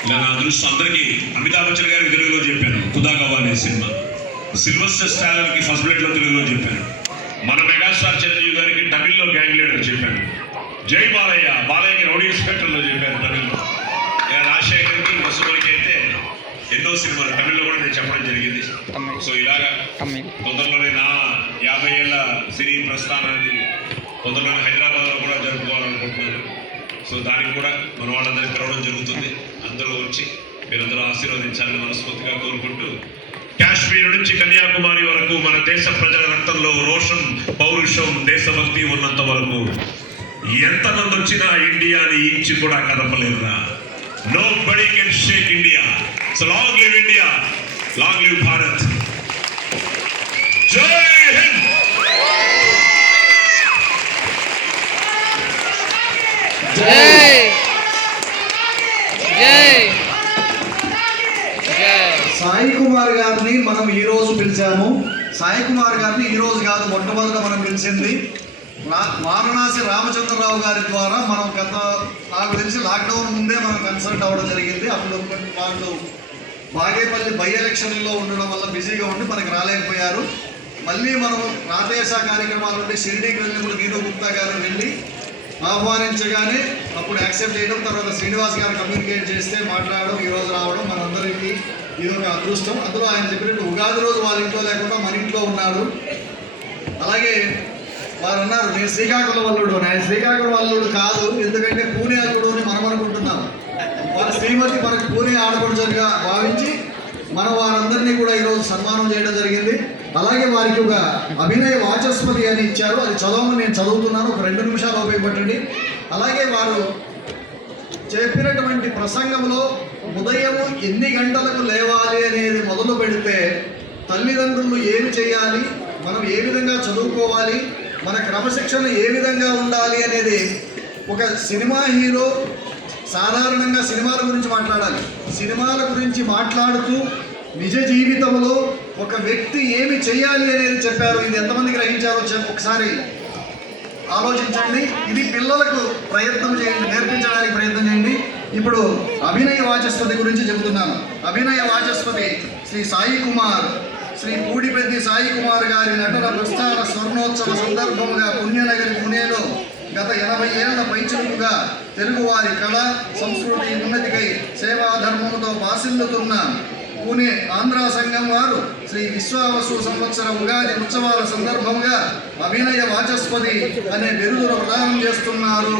ఇలా నా అదృష్టం. అందరికీ అమితాబ్ బచ్చన్ గారికి తెలుగులో చెప్పాను ఖుదాగవా అనే సినిమా, సిల్వస్టర్ స్టాలర్కి ఫస్ట్ బ్లడ్లో తెలుగులో చెప్పాను, మన మెగాస్టార్ చిరంజీవి గారికి తమిళ్లో గ్యాంగ్ లీడర్ చెప్పాను, జై బాలయ్యకి రౌడీ ఇన్స్పెక్టర్లో చెప్పాను తమిళ్లో, రాజశేఖర్కి వసుమరికి అయితే ఎన్నో సినిమాలు తమిళ్లో కూడా నేను చెప్పడం జరిగింది. సో ఇలాగా తొందరలోనే నా 50 ఏళ్ళ సినీ ప్రస్థానాన్ని తొందరలోనే హైదరాబాద్లో కూడా జరుపుకోవాలనుకుంటున్నాను. సో దానికి కూడా మన వాళ్ళందరినీ పిలవడం జరుగుతుంది. అందరూ వచ్చి మీరందరూ ఆశీర్వదించాలని మనస్ఫూర్తిగా కోరుకుంటూ, కాశ్మీర్ నుంచి కన్యాకుమారి వరకు మన దేశ ప్రజల రక్తంలో రోషం, పౌరుషం, దేశభక్తి ఉన్నంత వరకు ఎంతమంది వచ్చినా ఇండియాని ఇంచి కూడా కదపలేరురా. Nobody can shake India. So long live India, long live Bharat. Jai Hind. జై జై జై. సాయి కుమార్ గారిని మనం ఈ రోజు పిలిచాము. సాయి కుమార్ గారిని ఈ రోజు కాదు, మొట్టమొదట మనం పిలిచింది వారణాసి రామచంద్రరావు గారి ద్వారా. మనం నాకు తెలిసి లాక్డౌన్ ముందే మనం కన్సల్ట్ అవ్వడం జరిగింది. అప్పుడు వాళ్ళు బాగేపల్లి బై ఎలక్షన్లో ఉండడం వల్ల బిజీగా ఉండి మనకి రాలేకపోయారు. మళ్ళీ మనం రాధేశ కార్యక్రమాల నుండి షిరిడీకి వెళ్ళినప్పుడు నీరూ గుప్తా గారు వెళ్ళి ఆహ్వానించగానే అప్పుడు యాక్సెప్ట్ చేయడం, తర్వాత శ్రీనివాస్ గారు కమ్యూనికేట్ చేస్తే మాట్లాడడం, ఈరోజు రావడం మనందరికీ ఇదొక అదృష్టం. అందులో ఆయన చెప్పినట్టు ఉగాది రోజు వాళ్ళ ఇంట్లో లేకుండా మన ఇంట్లో ఉన్నాడు. అలాగే వారు అన్నారు నేను శ్రీకాకుళం అల్లుడు. నేను శ్రీకాకుళం అల్లుడు కాదు, ఎందుకంటే పూణే అల్లుడు అని మనం అనుకుంటున్నాం. వారి శ్రీమతి మనకు పూణే ఆడపడుచుగా భావించి మనం వారందరినీ కూడా ఈరోజు సన్మానం చేయడం జరిగింది. అలాగే వారికి ఒక అభినయ వాచస్పతి అని ఇచ్చారు. అది చదవమని నేను చదువుతున్నాను, ఒక 2 నిమిషాలు ఉపయోగపడండి. అలాగే వారు చెప్పినటువంటి ప్రసంగంలో ఉదయం ఎన్ని గంటలకు లేవాలి అనేది మొదలు పెడితే తల్లిదండ్రులు ఏమి చేయాలి, మనం ఏ విధంగా చదువుకోవాలి, మన క్రమశిక్షణ ఏ విధంగా ఉండాలి అనేది ఒక సినిమా హీరో సాధారణంగా సినిమాల గురించి మాట్లాడాలి. సినిమాల గురించి మాట్లాడుతూ నిజ జీవితంలో ఒక వ్యక్తి ఏమి చేయాలి అనేది చెప్పారు. ఇది ఎంతమంది గ్రహించారో ఒకసారి ఆలోచించండి. ఇది పిల్లలకు ప్రయత్నం చేయండి, నేర్పించడానికి ప్రయత్నం చేయండి. ఇప్పుడు అభినయ వాచస్పతి గురించి చెబుతున్నాను. అభినయ వాచస్పతి శ్రీ సాయి కుమార్, శ్రీ పూడిపెద్ది సాయి కుమార్ గారి నటన ప్రస్థాన స్వర్ణోత్సవ సందర్భంగా పుణ్యనగరి పుణేలో గత 80 ఏళ్ల పైచులుగా తెలుగువారి కళ సంస్కృతి ఉన్నతికై సేవాధర్మముతో బాసిల్లుతున్న పూణే ఆంధ్రా సంఘం వారు శ్రీ విశ్వావసు సంవత్సర ఉగాది ఉత్సవాల సందర్భంగా అభినయ వాచస్పతి అనే బిరుదును ప్రదానం చేస్తున్నారు.